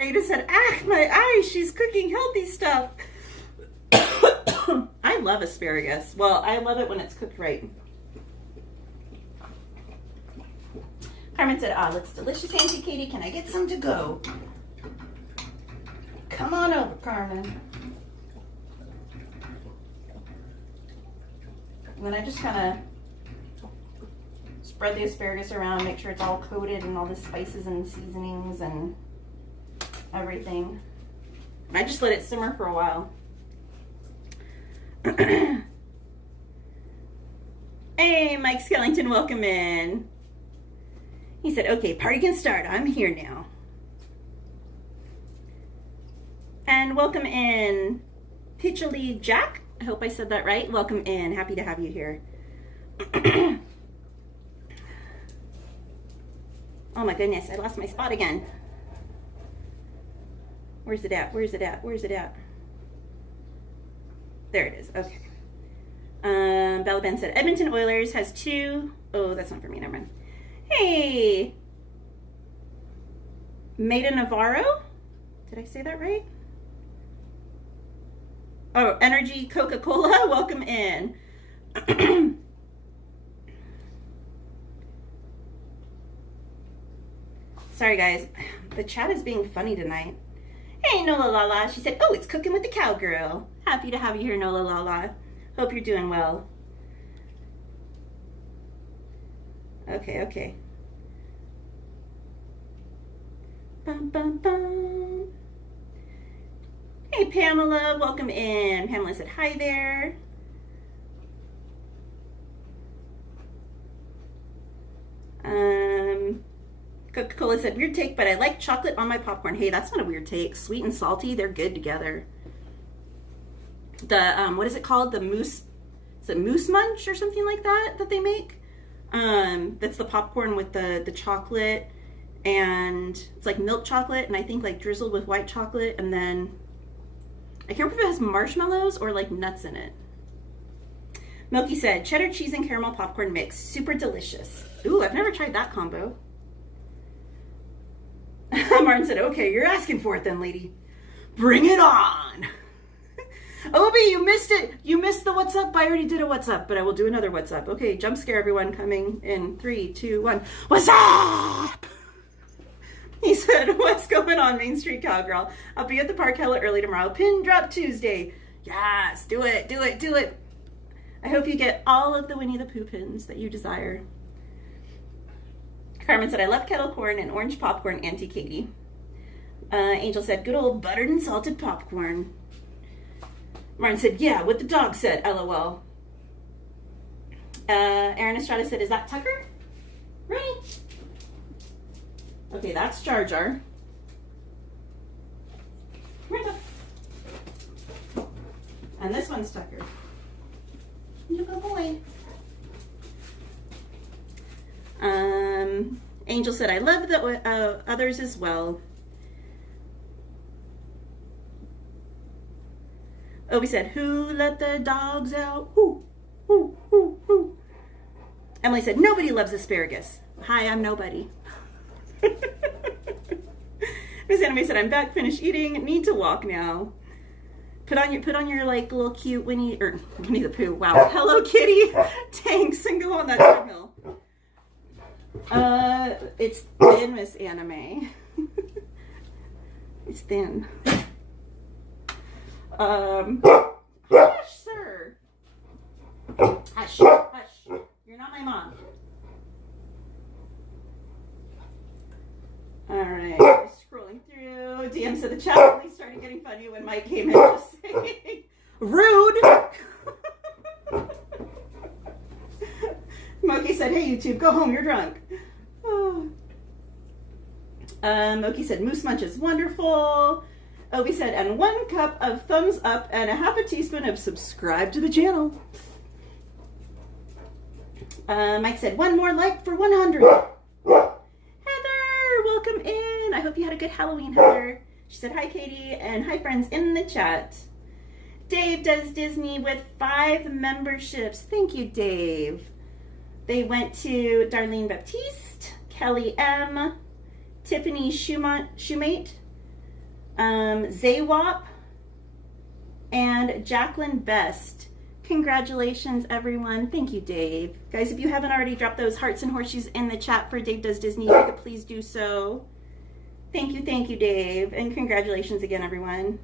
Ada said, ah, my eyes, she's cooking healthy stuff. I love asparagus. Well, I love it when it's cooked right. Carmen said, ah, looks delicious, Auntie Katie. Can I get some to go? Come on over, Carmen. And then I just kind of spread the asparagus around, make sure it's all coated in all the spices and seasonings and everything. And I just let it simmer for a while. Hey, Mike Skellington, welcome in. He said, okay, party can start. I'm here now. And welcome in, Pitchely Jack. I hope I said that right. Welcome in. Happy to have you here. Oh my goodness, I lost my spot again. Where's it at? Where's it at? Where's it at? There it is. Okay. Bella Ben said, Edmonton Oilers has 2. Oh, that's not for me. Never mind. Hey. Maida Navarro? Did I say that right? Oh, Energy Coca-Cola. Welcome in. Sorry, guys. The chat is being funny tonight. Hey, Nola Lala. She said, oh, it's cooking with the Cowgirl. Happy to have you here, Nola Lala. Hope you're doing well. Okay. Bum, bum, bum. Hey, Pamela. Welcome in. Pamela said, hi there. Coca-Cola said, weird take, but I like chocolate on my popcorn. Hey, that's not a weird take. Sweet and salty, they're good together. The, what is it called? The mousse, is it mousse munch or something like that they make? That's the popcorn with the chocolate, and it's like milk chocolate, and I think like drizzled with white chocolate, and then I can't remember if it has marshmallows or like nuts in it. Milky said, cheddar cheese and caramel popcorn mix, super delicious. Ooh, I've never tried that combo. Martin said, okay, you're asking for it then, lady. Bring it on. Obi, you missed it. You missed the what's up. I already did a what's up, but I will do another what's up. Okay, jump scare everyone coming in 3, 2, 1. What's up? He said, what's going on, Main Street Cowgirl? I'll be at the park hella early tomorrow. Pin drop Tuesday. Yes, do it, do it, do it. I hope you get all of the Winnie the Pooh pins that you desire. Carmen said, I love kettle corn and orange popcorn, Auntie Katie. Angel said, good old buttered and salted popcorn. Martin said, yeah, what the dog said, LOL. Aaron Estrada said, is that Tucker? Ready? Okay, that's Jar Jar. Come here, Tuck. And this one's Tucker. You good boy. Angel said, I love the others as well. Obi said, who let the dogs out? Who, who. Emily said, nobody loves asparagus. Hi, I'm nobody. Miss Anime said, I'm back, finished eating, need to walk now. Put on your like little cute Winnie the Pooh. Wow. Hello Kitty tanks and go on that treadmill. It's thin, Miss Anime. It's thin. Hush, sir. Hush, hush. You're not my mom. Alright, scrolling through. DM said the chat only started getting funny when Mike came in just saying, rude! Moki said, hey YouTube, go home, you're drunk. Oh. Moki said, Moose Munch is wonderful. Obi said, and 1 cup of thumbs up and a half a teaspoon of subscribe to the channel. Mike said, 1 more like for 100. Heather, welcome in. I hope you had a good Halloween, Heather. She said, hi, Katie, and hi, friends in the chat. Dave does Disney with 5 memberships. Thank you, Dave. They went to Darlene Baptiste, Kelly M, Tiffany Shoemate, Zaywap, and Jacqueline Best. Congratulations, everyone. Thank you, Dave. Guys, if you haven't already dropped those hearts and horseshoes in the chat for Dave Does Disney, if you could please do so. Thank you, Dave. And congratulations again, everyone.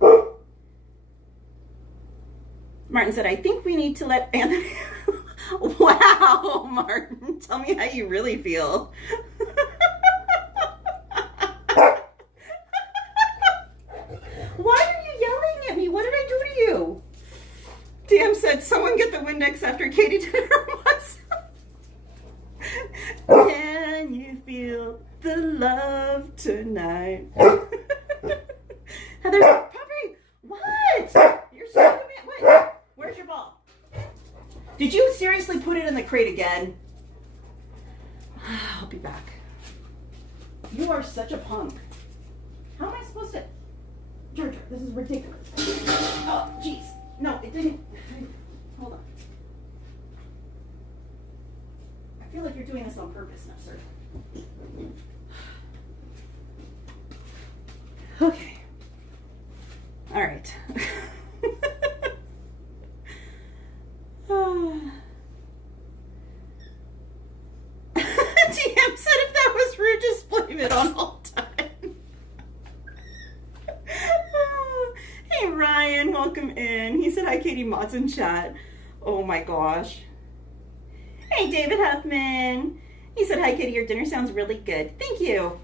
Martin said, I think we need to let Anthony... Wow, Martin. Tell me how you really feel. Why are you yelling at me? What did I do to you? DM said, someone get the Windex after Katie did her once. Can you feel the love tonight? Heather's like, Puppy, what? You're so what? Where's your ball? Did you seriously put it in the crate again? I'll be back. You are such a punk. How am I supposed to... Georgia, this is ridiculous. Oh, jeez. No, it didn't. Hold on. I feel like you're doing this on purpose now, sir. Okay. All right. DM said if that was rude, just blame it on all time. Hey Ryan, welcome in. He said hi Katie Mott's in chat. Oh my gosh. Hey David Huffman. He said hi Katie, your dinner sounds really good. Thank you.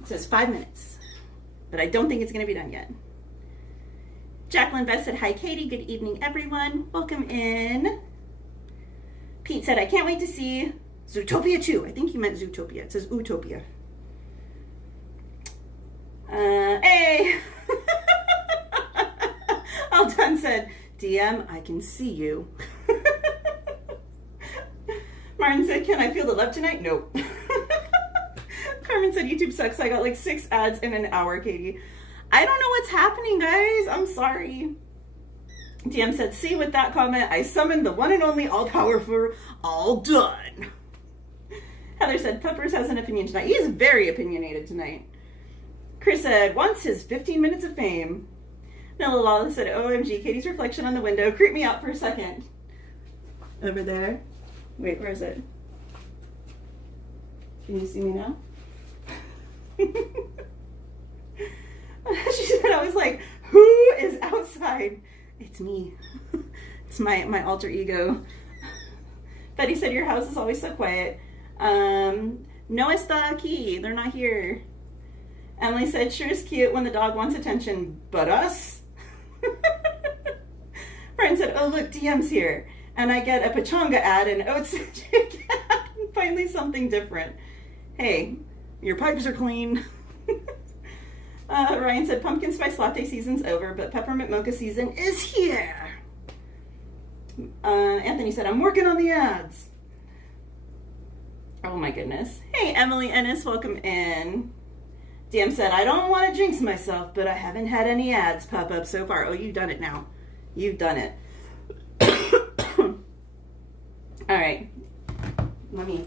It says 5 minutes, but I don't think it's gonna be done yet. Jacqueline Best said hi Katie, good evening everyone. Welcome in. Pete said I can't wait to see Zootopia 2. I think he meant Zootopia. It says Utopia. Hey! All done said, DM, I can see you. Martin said, can I feel the love tonight? Nope. Carmen said, YouTube sucks. I got like 6 ads in an hour, Katie. I don't know what's happening, guys. I'm sorry. DM said, see, with that comment, I summoned the one and only all-powerful All Done. Heather said, Peppers has an opinion tonight. He is very opinionated tonight. Chris said, wants his 15 minutes of fame. Nella Lala said, OMG, Katie's reflection on the window creeped me out for a second. Over there. Wait, where is it? Can you see me now? She said, I was like, who is outside? It's me. It's my alter ego. Betty said, your house is always so quiet. No está aquí. They're not here. Emily said, sure is cute when the dog wants attention, but us? Brian said, oh look, DM's here. And I get a pachanga ad and oats chicken. Finally something different. Hey, your pipes are clean. Ryan said, pumpkin spice latte season's over, but peppermint mocha season is here. Anthony said, I'm working on the ads. Oh my goodness. Hey, Emily Ennis, welcome in. DM said, I don't want to jinx myself, but I haven't had any ads pop up so far. Oh, you've done it now. You've done it. All right. Let me...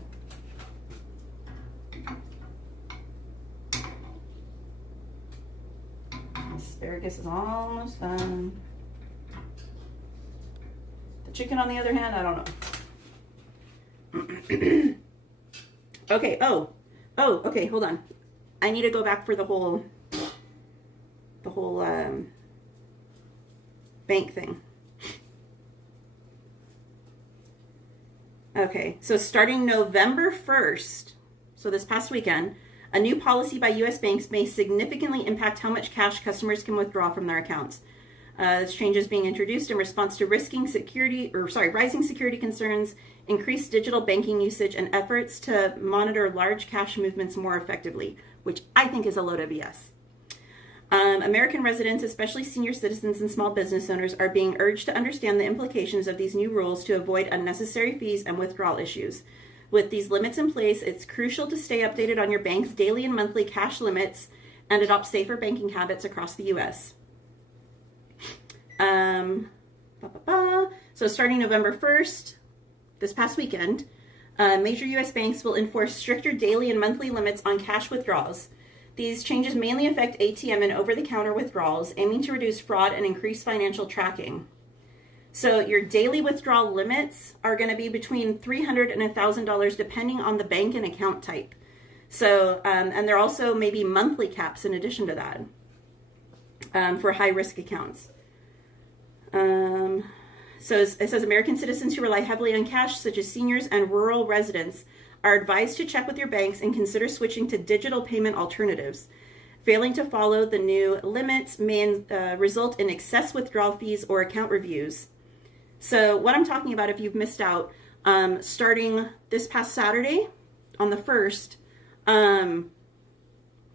Asparagus is almost done. The chicken, on the other hand, I don't know. Okay, okay, hold on. I need to go back for the whole bank thing. Okay, so starting November 1st, so this past weekend, a new policy by U.S. banks may significantly impact how much cash customers can withdraw from their accounts. This change is being introduced in response to rising security concerns, increased digital banking usage, and efforts to monitor large cash movements more effectively, which I think is a load of BS. American residents, especially senior citizens and small business owners, are being urged to understand the implications of these new rules to avoid unnecessary fees and withdrawal issues. With these limits in place, it's crucial to stay updated on your bank's daily and monthly cash limits and adopt safer banking habits across the U.S. So starting November 1st, this past weekend, major U.S. banks will enforce stricter daily and monthly limits on cash withdrawals. These changes mainly affect ATM and over-the-counter withdrawals, aiming to reduce fraud and increase financial tracking. So your daily withdrawal limits are going to be between $300 and $1,000 depending on the bank and account type. So, and there are also maybe monthly caps in addition to that for high-risk accounts. So it says American citizens who rely heavily on cash, such as seniors and rural residents, are advised to check with your banks and consider switching to digital payment alternatives. Failing to follow the new limits may result in excess withdrawal fees or account reviews. So what I'm talking about, if you've missed out, starting this past Saturday on the 1st,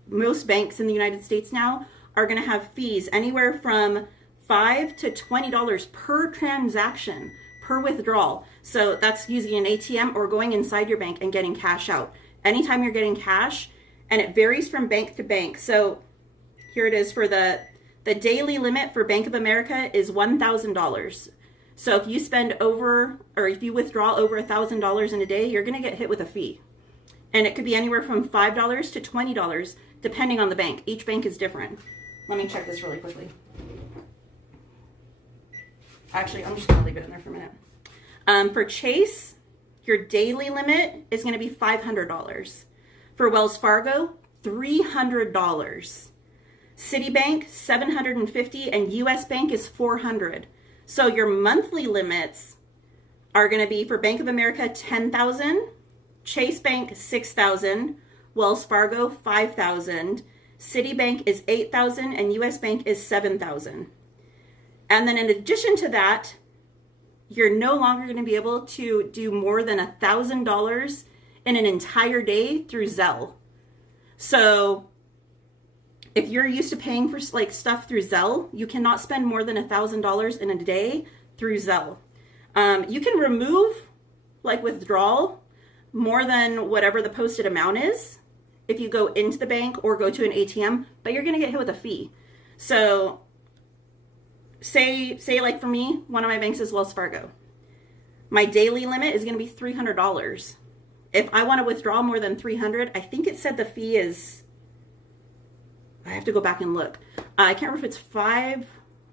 most banks in the United States now are going to have fees anywhere from $5 to $20 per transaction, per withdrawal. So that's using an ATM or going inside your bank and getting cash out. Anytime you're getting cash, and it varies from bank to bank. So here it is for the daily limit for Bank of America is $1,000. So if you spend over, or if you withdraw over $1,000 in a day, you're going to get hit with a fee. And it could be anywhere from $5 to $20, depending on the bank. Each bank is different. Let me check this really quickly. Actually, I'm just going to leave it in there for a minute. For Chase, your daily limit is going to be $500. For Wells Fargo, $300. Citibank, $750, and US Bank is $400. So your monthly limits are going to be for Bank of America, $10,000, Chase Bank, $6,000, Wells Fargo, $5,000, Citibank is $8,000, and US Bank is $7,000. And then in addition to that, you're no longer going to be able to do more than $1,000 in an entire day through Zelle. So if you're used to paying for like stuff through Zelle, you cannot spend more than $1,000 in a day through Zelle. You can remove like withdrawal more than whatever the posted amount is if you go into the bank or go to an ATM, but you're going to get hit with a fee. So say like for me, one of my banks is Wells Fargo. My daily limit is going to be $300. If I want to withdraw more than $300, I think it said the fee is, I have to go back and look. I can't remember if it's 5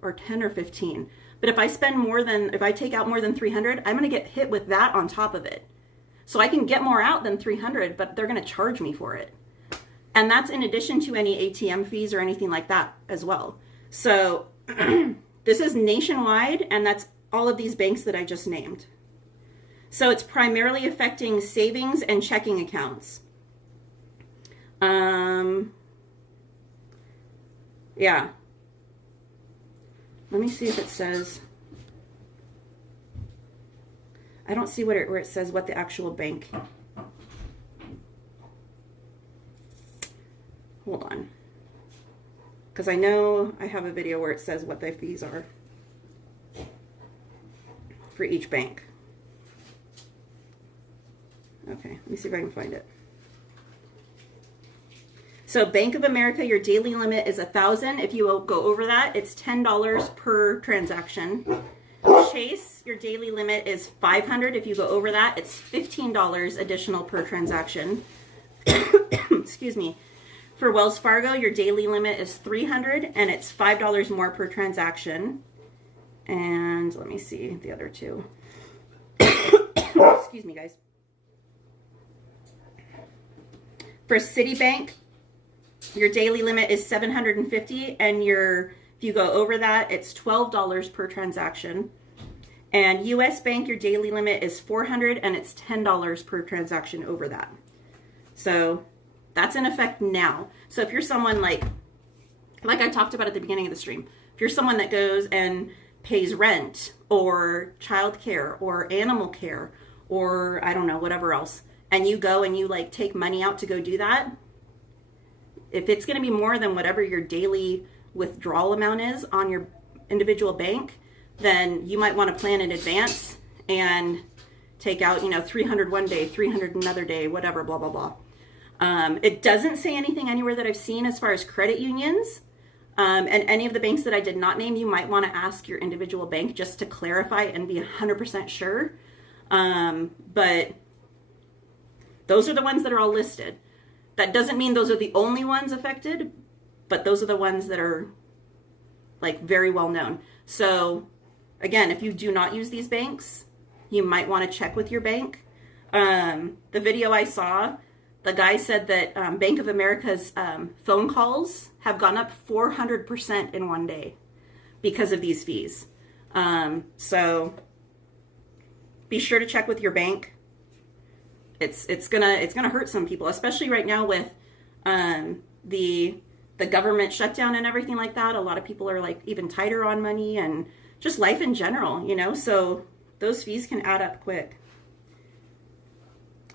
or 10 or 15. But if I take out more than $300, I'm going to get hit with that on top of it. So I can get more out than $300, but they're going to charge me for it. And that's in addition to any ATM fees or anything like that as well. So this is nationwide, and that's all of these banks that I just named. So it's primarily affecting savings and checking accounts. Yeah. Let me see if it says. I don't see where it says what the actual bank. Hold on. Because I know I have a video where it says what the fees are for each bank. Okay, let me see if I can find it. So Bank of America, your daily limit is $1,000. If you go over that, it's $10 per transaction. Chase, your daily limit is $500. If you go over that, it's $15 additional per transaction. Excuse me. For Wells Fargo, your daily limit is $300, and it's $5 more per transaction. And let me see the other two. Excuse me, guys. For Citibank, your daily limit is $750, and if you go over that, it's $12 per transaction. And US Bank, your daily limit is $400, and it's $10 per transaction over that. So that's in effect now. So if you're someone like I talked about at the beginning of the stream, if you're someone that goes and pays rent or childcare or animal care or I don't know, whatever else, and you go and you like take money out to go do that, if it's going to be more than whatever your daily withdrawal amount is on your individual bank, then you might want to plan in advance and take out, 300 one day, 300 another day, whatever, blah, blah, blah. It doesn't say anything anywhere that I've seen as far as credit unions. And any of the banks that I did not name, you might want to ask your individual bank just to clarify and be 100% sure. But those are the ones that are all listed. That doesn't mean those are the only ones affected, but those are the ones that are like very well known. So again, if you do not use these banks, you might want to check with your bank. The video I saw, the guy said that Bank of America's phone calls have gone up 400% in one day because of these fees. So be sure to check with your bank. It's gonna hurt some people, especially right now with the government shutdown and everything like that. A lot of people are like even tighter on money and just life in general, so those fees can add up quick.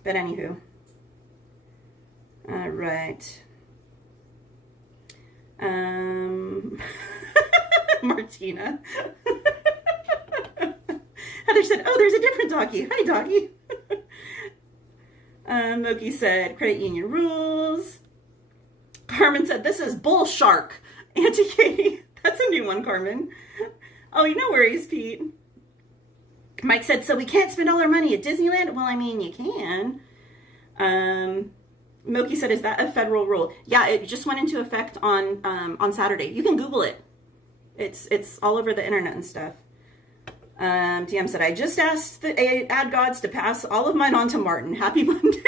But anywho. All right. Martina. Heather said, oh, there's a different doggy. Hi, doggy. Moki said, credit union rules. Carmen said, this is bull shark. Auntie Katie. That's a new one, Carmen. Oh, no worries, Pete. Mike said, so we can't spend all our money at Disneyland? Well, I mean, you can. Moki said, is that a federal rule? Yeah, it just went into effect on Saturday. You can Google it. It's all over the internet and stuff. TM said, I just asked the ad gods to pass all of mine on to Martin. Happy Monday.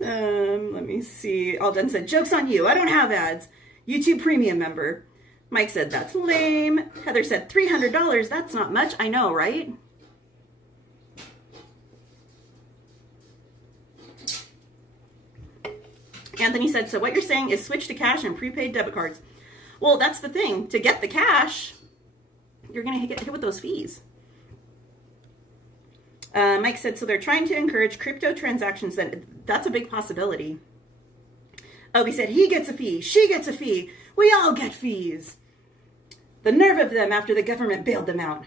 Let me see. Alden said, joke's on you. I don't have ads. YouTube premium member. Mike said, that's lame. Heather said, $300. That's not much. I know, right? Anthony said, so what you're saying is switch to cash and prepaid debit cards. Well, that's the thing. To get the cash, you're going to get hit with those fees. Mike said, so they're trying to encourage crypto transactions. That's a big possibility. Obi said, he gets a fee. She gets a fee. We all get fees. The nerve of them after the government bailed them out.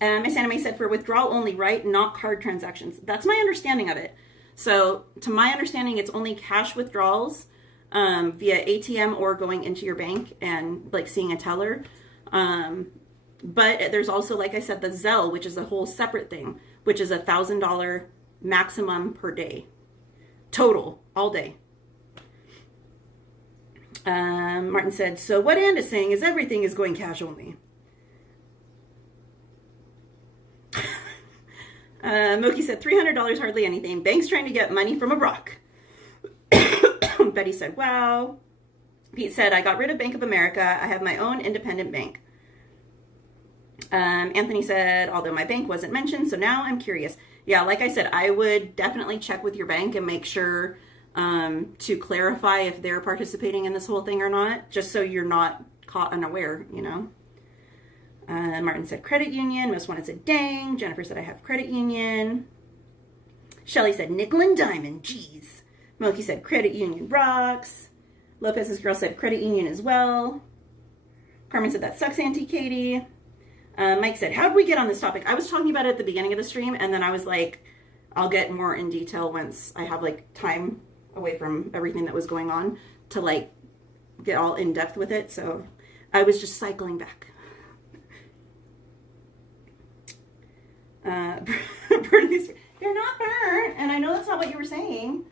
Miss Anime said, for withdrawal only, right? Not card transactions. That's my understanding of it. So to my understanding, it's only cash withdrawals via ATM or going into your bank and like seeing a teller. But there's also, like I said, the Zelle, which is a whole separate thing, which is $1,000 maximum per day. Total, all day. Martin said, so what Ann is saying is everything is going cash only. Moki said, $300 hardly anything. Bank's trying to get money from a rock. Betty said, wow. Pete said, I got rid of Bank of America. I have my own independent bank. Anthony said, although my bank wasn't mentioned, so now I'm curious. Yeah, like I said, I would definitely check with your bank and make sure to clarify if they're participating in this whole thing or not, just so you're not caught unaware, you know. Martin said credit union. Most wanted said dang. Jennifer said I have credit union. Shelly said nickel and diamond. Jeez. Moki said credit union rocks. Lopez's girl said credit union as well. Carmen said that sucks, Auntie Katie. Mike said, how did we get on this topic? I was talking about it at the beginning of the stream, and then I was like, I'll get more in detail once I have like time away from everything that was going on to like get all in depth with it. So I was just cycling back. They're not burnt, and I know that's not what you were saying.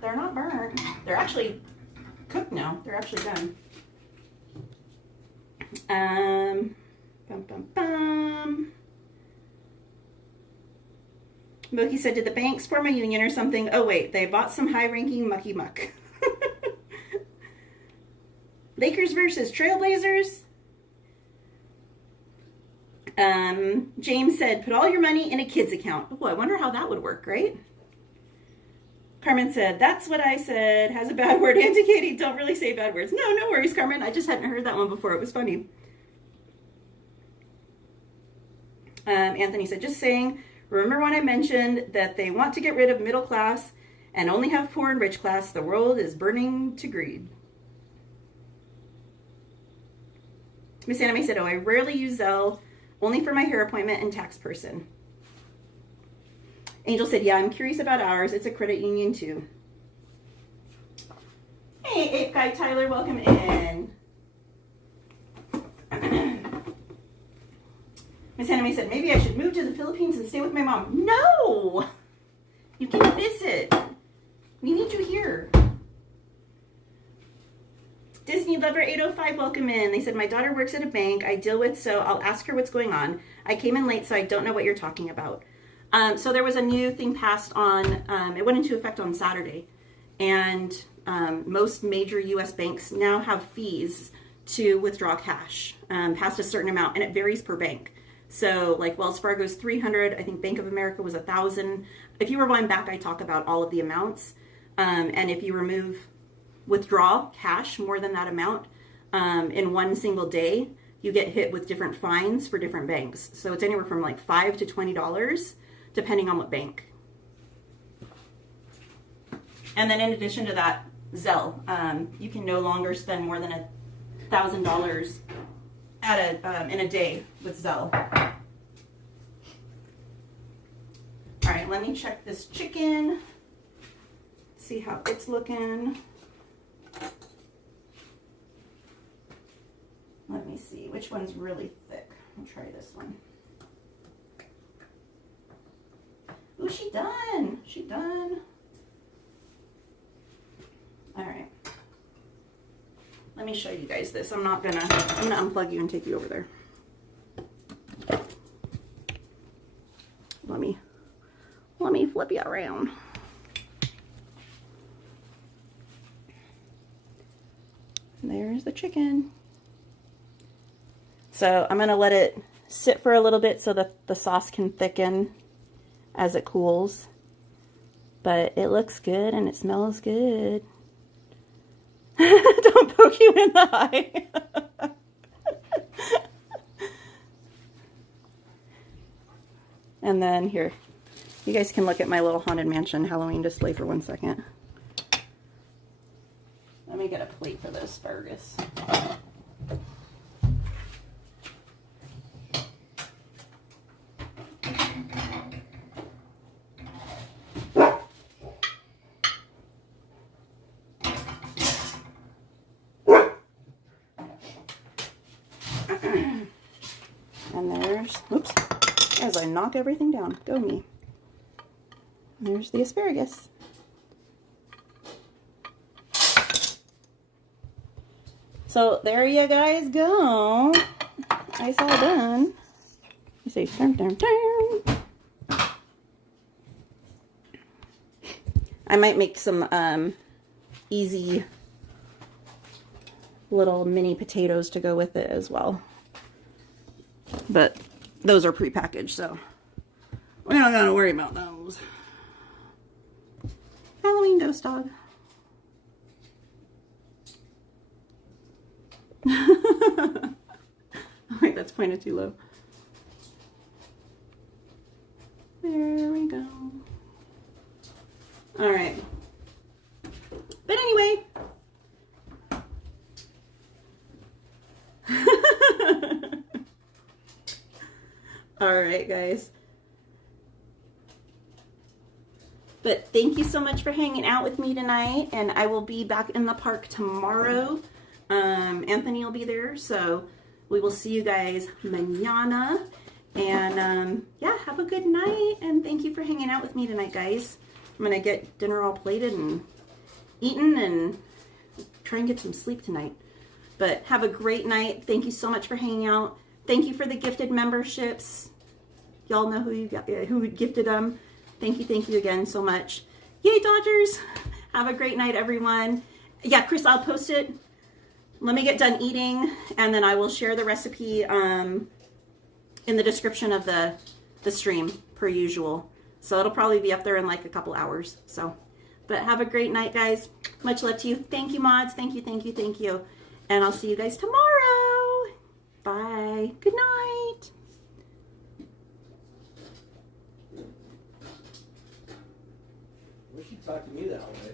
They're not burnt. They're actually cooked now. They're actually done. Moki said, did the banks form a union or something? Oh wait, they bought some high-ranking mucky muck. Lakers versus Trailblazers. James said, put all your money in a kid's account. Oh, I wonder how that would work, right? Carmen said, that's what I said. Has a bad word. Auntie Katie, don't really say bad words. No, no worries, Carmen. I just hadn't heard that one before. It was funny. Anthony said, just saying, remember when I mentioned that they want to get rid of middle class and only have poor and rich class? The world is burning to greed. Miss Anime said, oh, I rarely use Zelle, only for my hair appointment and tax person. Angel said, yeah, I'm curious about ours. It's a credit union too. Hey, Ape Guy Tyler, welcome in. Miss Anime said, maybe I should move to the Philippines and stay with my mom. No! You can visit. We need you here. Disney Lover 805, welcome in. They said, my daughter works at a bank I deal with, so I'll ask her what's going on. I came in late, so I don't know what you're talking about. So there was a new thing passed on, it went into effect on Saturday. And most major U.S. banks now have fees to withdraw cash past a certain amount, and it varies per bank. So like Wells Fargo's $300, I think Bank of America was $1,000. If you rewind back, I talk about all of the amounts. And if you withdraw cash more than that amount in one single day, you get hit with different fines for different banks. So it's anywhere from like $5 to $20, depending on what bank. And then in addition to that, Zelle. You can no longer spend more than $1,000 in a day with Zelle. All right, let me check this chicken. See how it's looking. Let me see which one's really thick. I'll try this one. Ooh, she done. She done. All right. Let me show you guys this. I'm gonna unplug you and take you over there. Let me flip you around. There's the chicken. So I'm gonna let it sit for a little bit so that the sauce can thicken as it cools. But it looks good and it smells good. Don't poke you in the eye. And then here, you guys can look at my little Haunted Mansion Halloween display for 1 second. Let me get a plate for the asparagus. And there's, oops, as I knock everything down, go me. There's the asparagus. So there you guys go. It's all done. You say, dun, dun, dun. I might make some easy little mini potatoes to go with it as well. but those are prepackaged, so we don't gotta worry about those. Halloween dose dog. Wait, that's pointed too low. There we go. All right. But anyway. All right, guys. But thank you so much for hanging out with me tonight, and I will be back in the park tomorrow. Anthony will be there, so we will see you guys mañana. And yeah, have a good night, and thank you for hanging out with me tonight, guys. I'm gonna get dinner all plated and eaten and try and get some sleep tonight. But have a great night. Thank you so much for hanging out. Thank you for the gifted memberships. Y'all know who gifted them. Thank you again so much. Yay, Dodgers! Have a great night, everyone. Yeah, Chris, I'll post it. Let me get done eating, and then I will share the recipe in the description of the stream, per usual. So it'll probably be up there in like a couple hours. So, but have a great night, guys. Much love to you. Thank you, mods. Thank you. And I'll see you guys tomorrow. Bye. Good night. Wish you'd talk to me that way.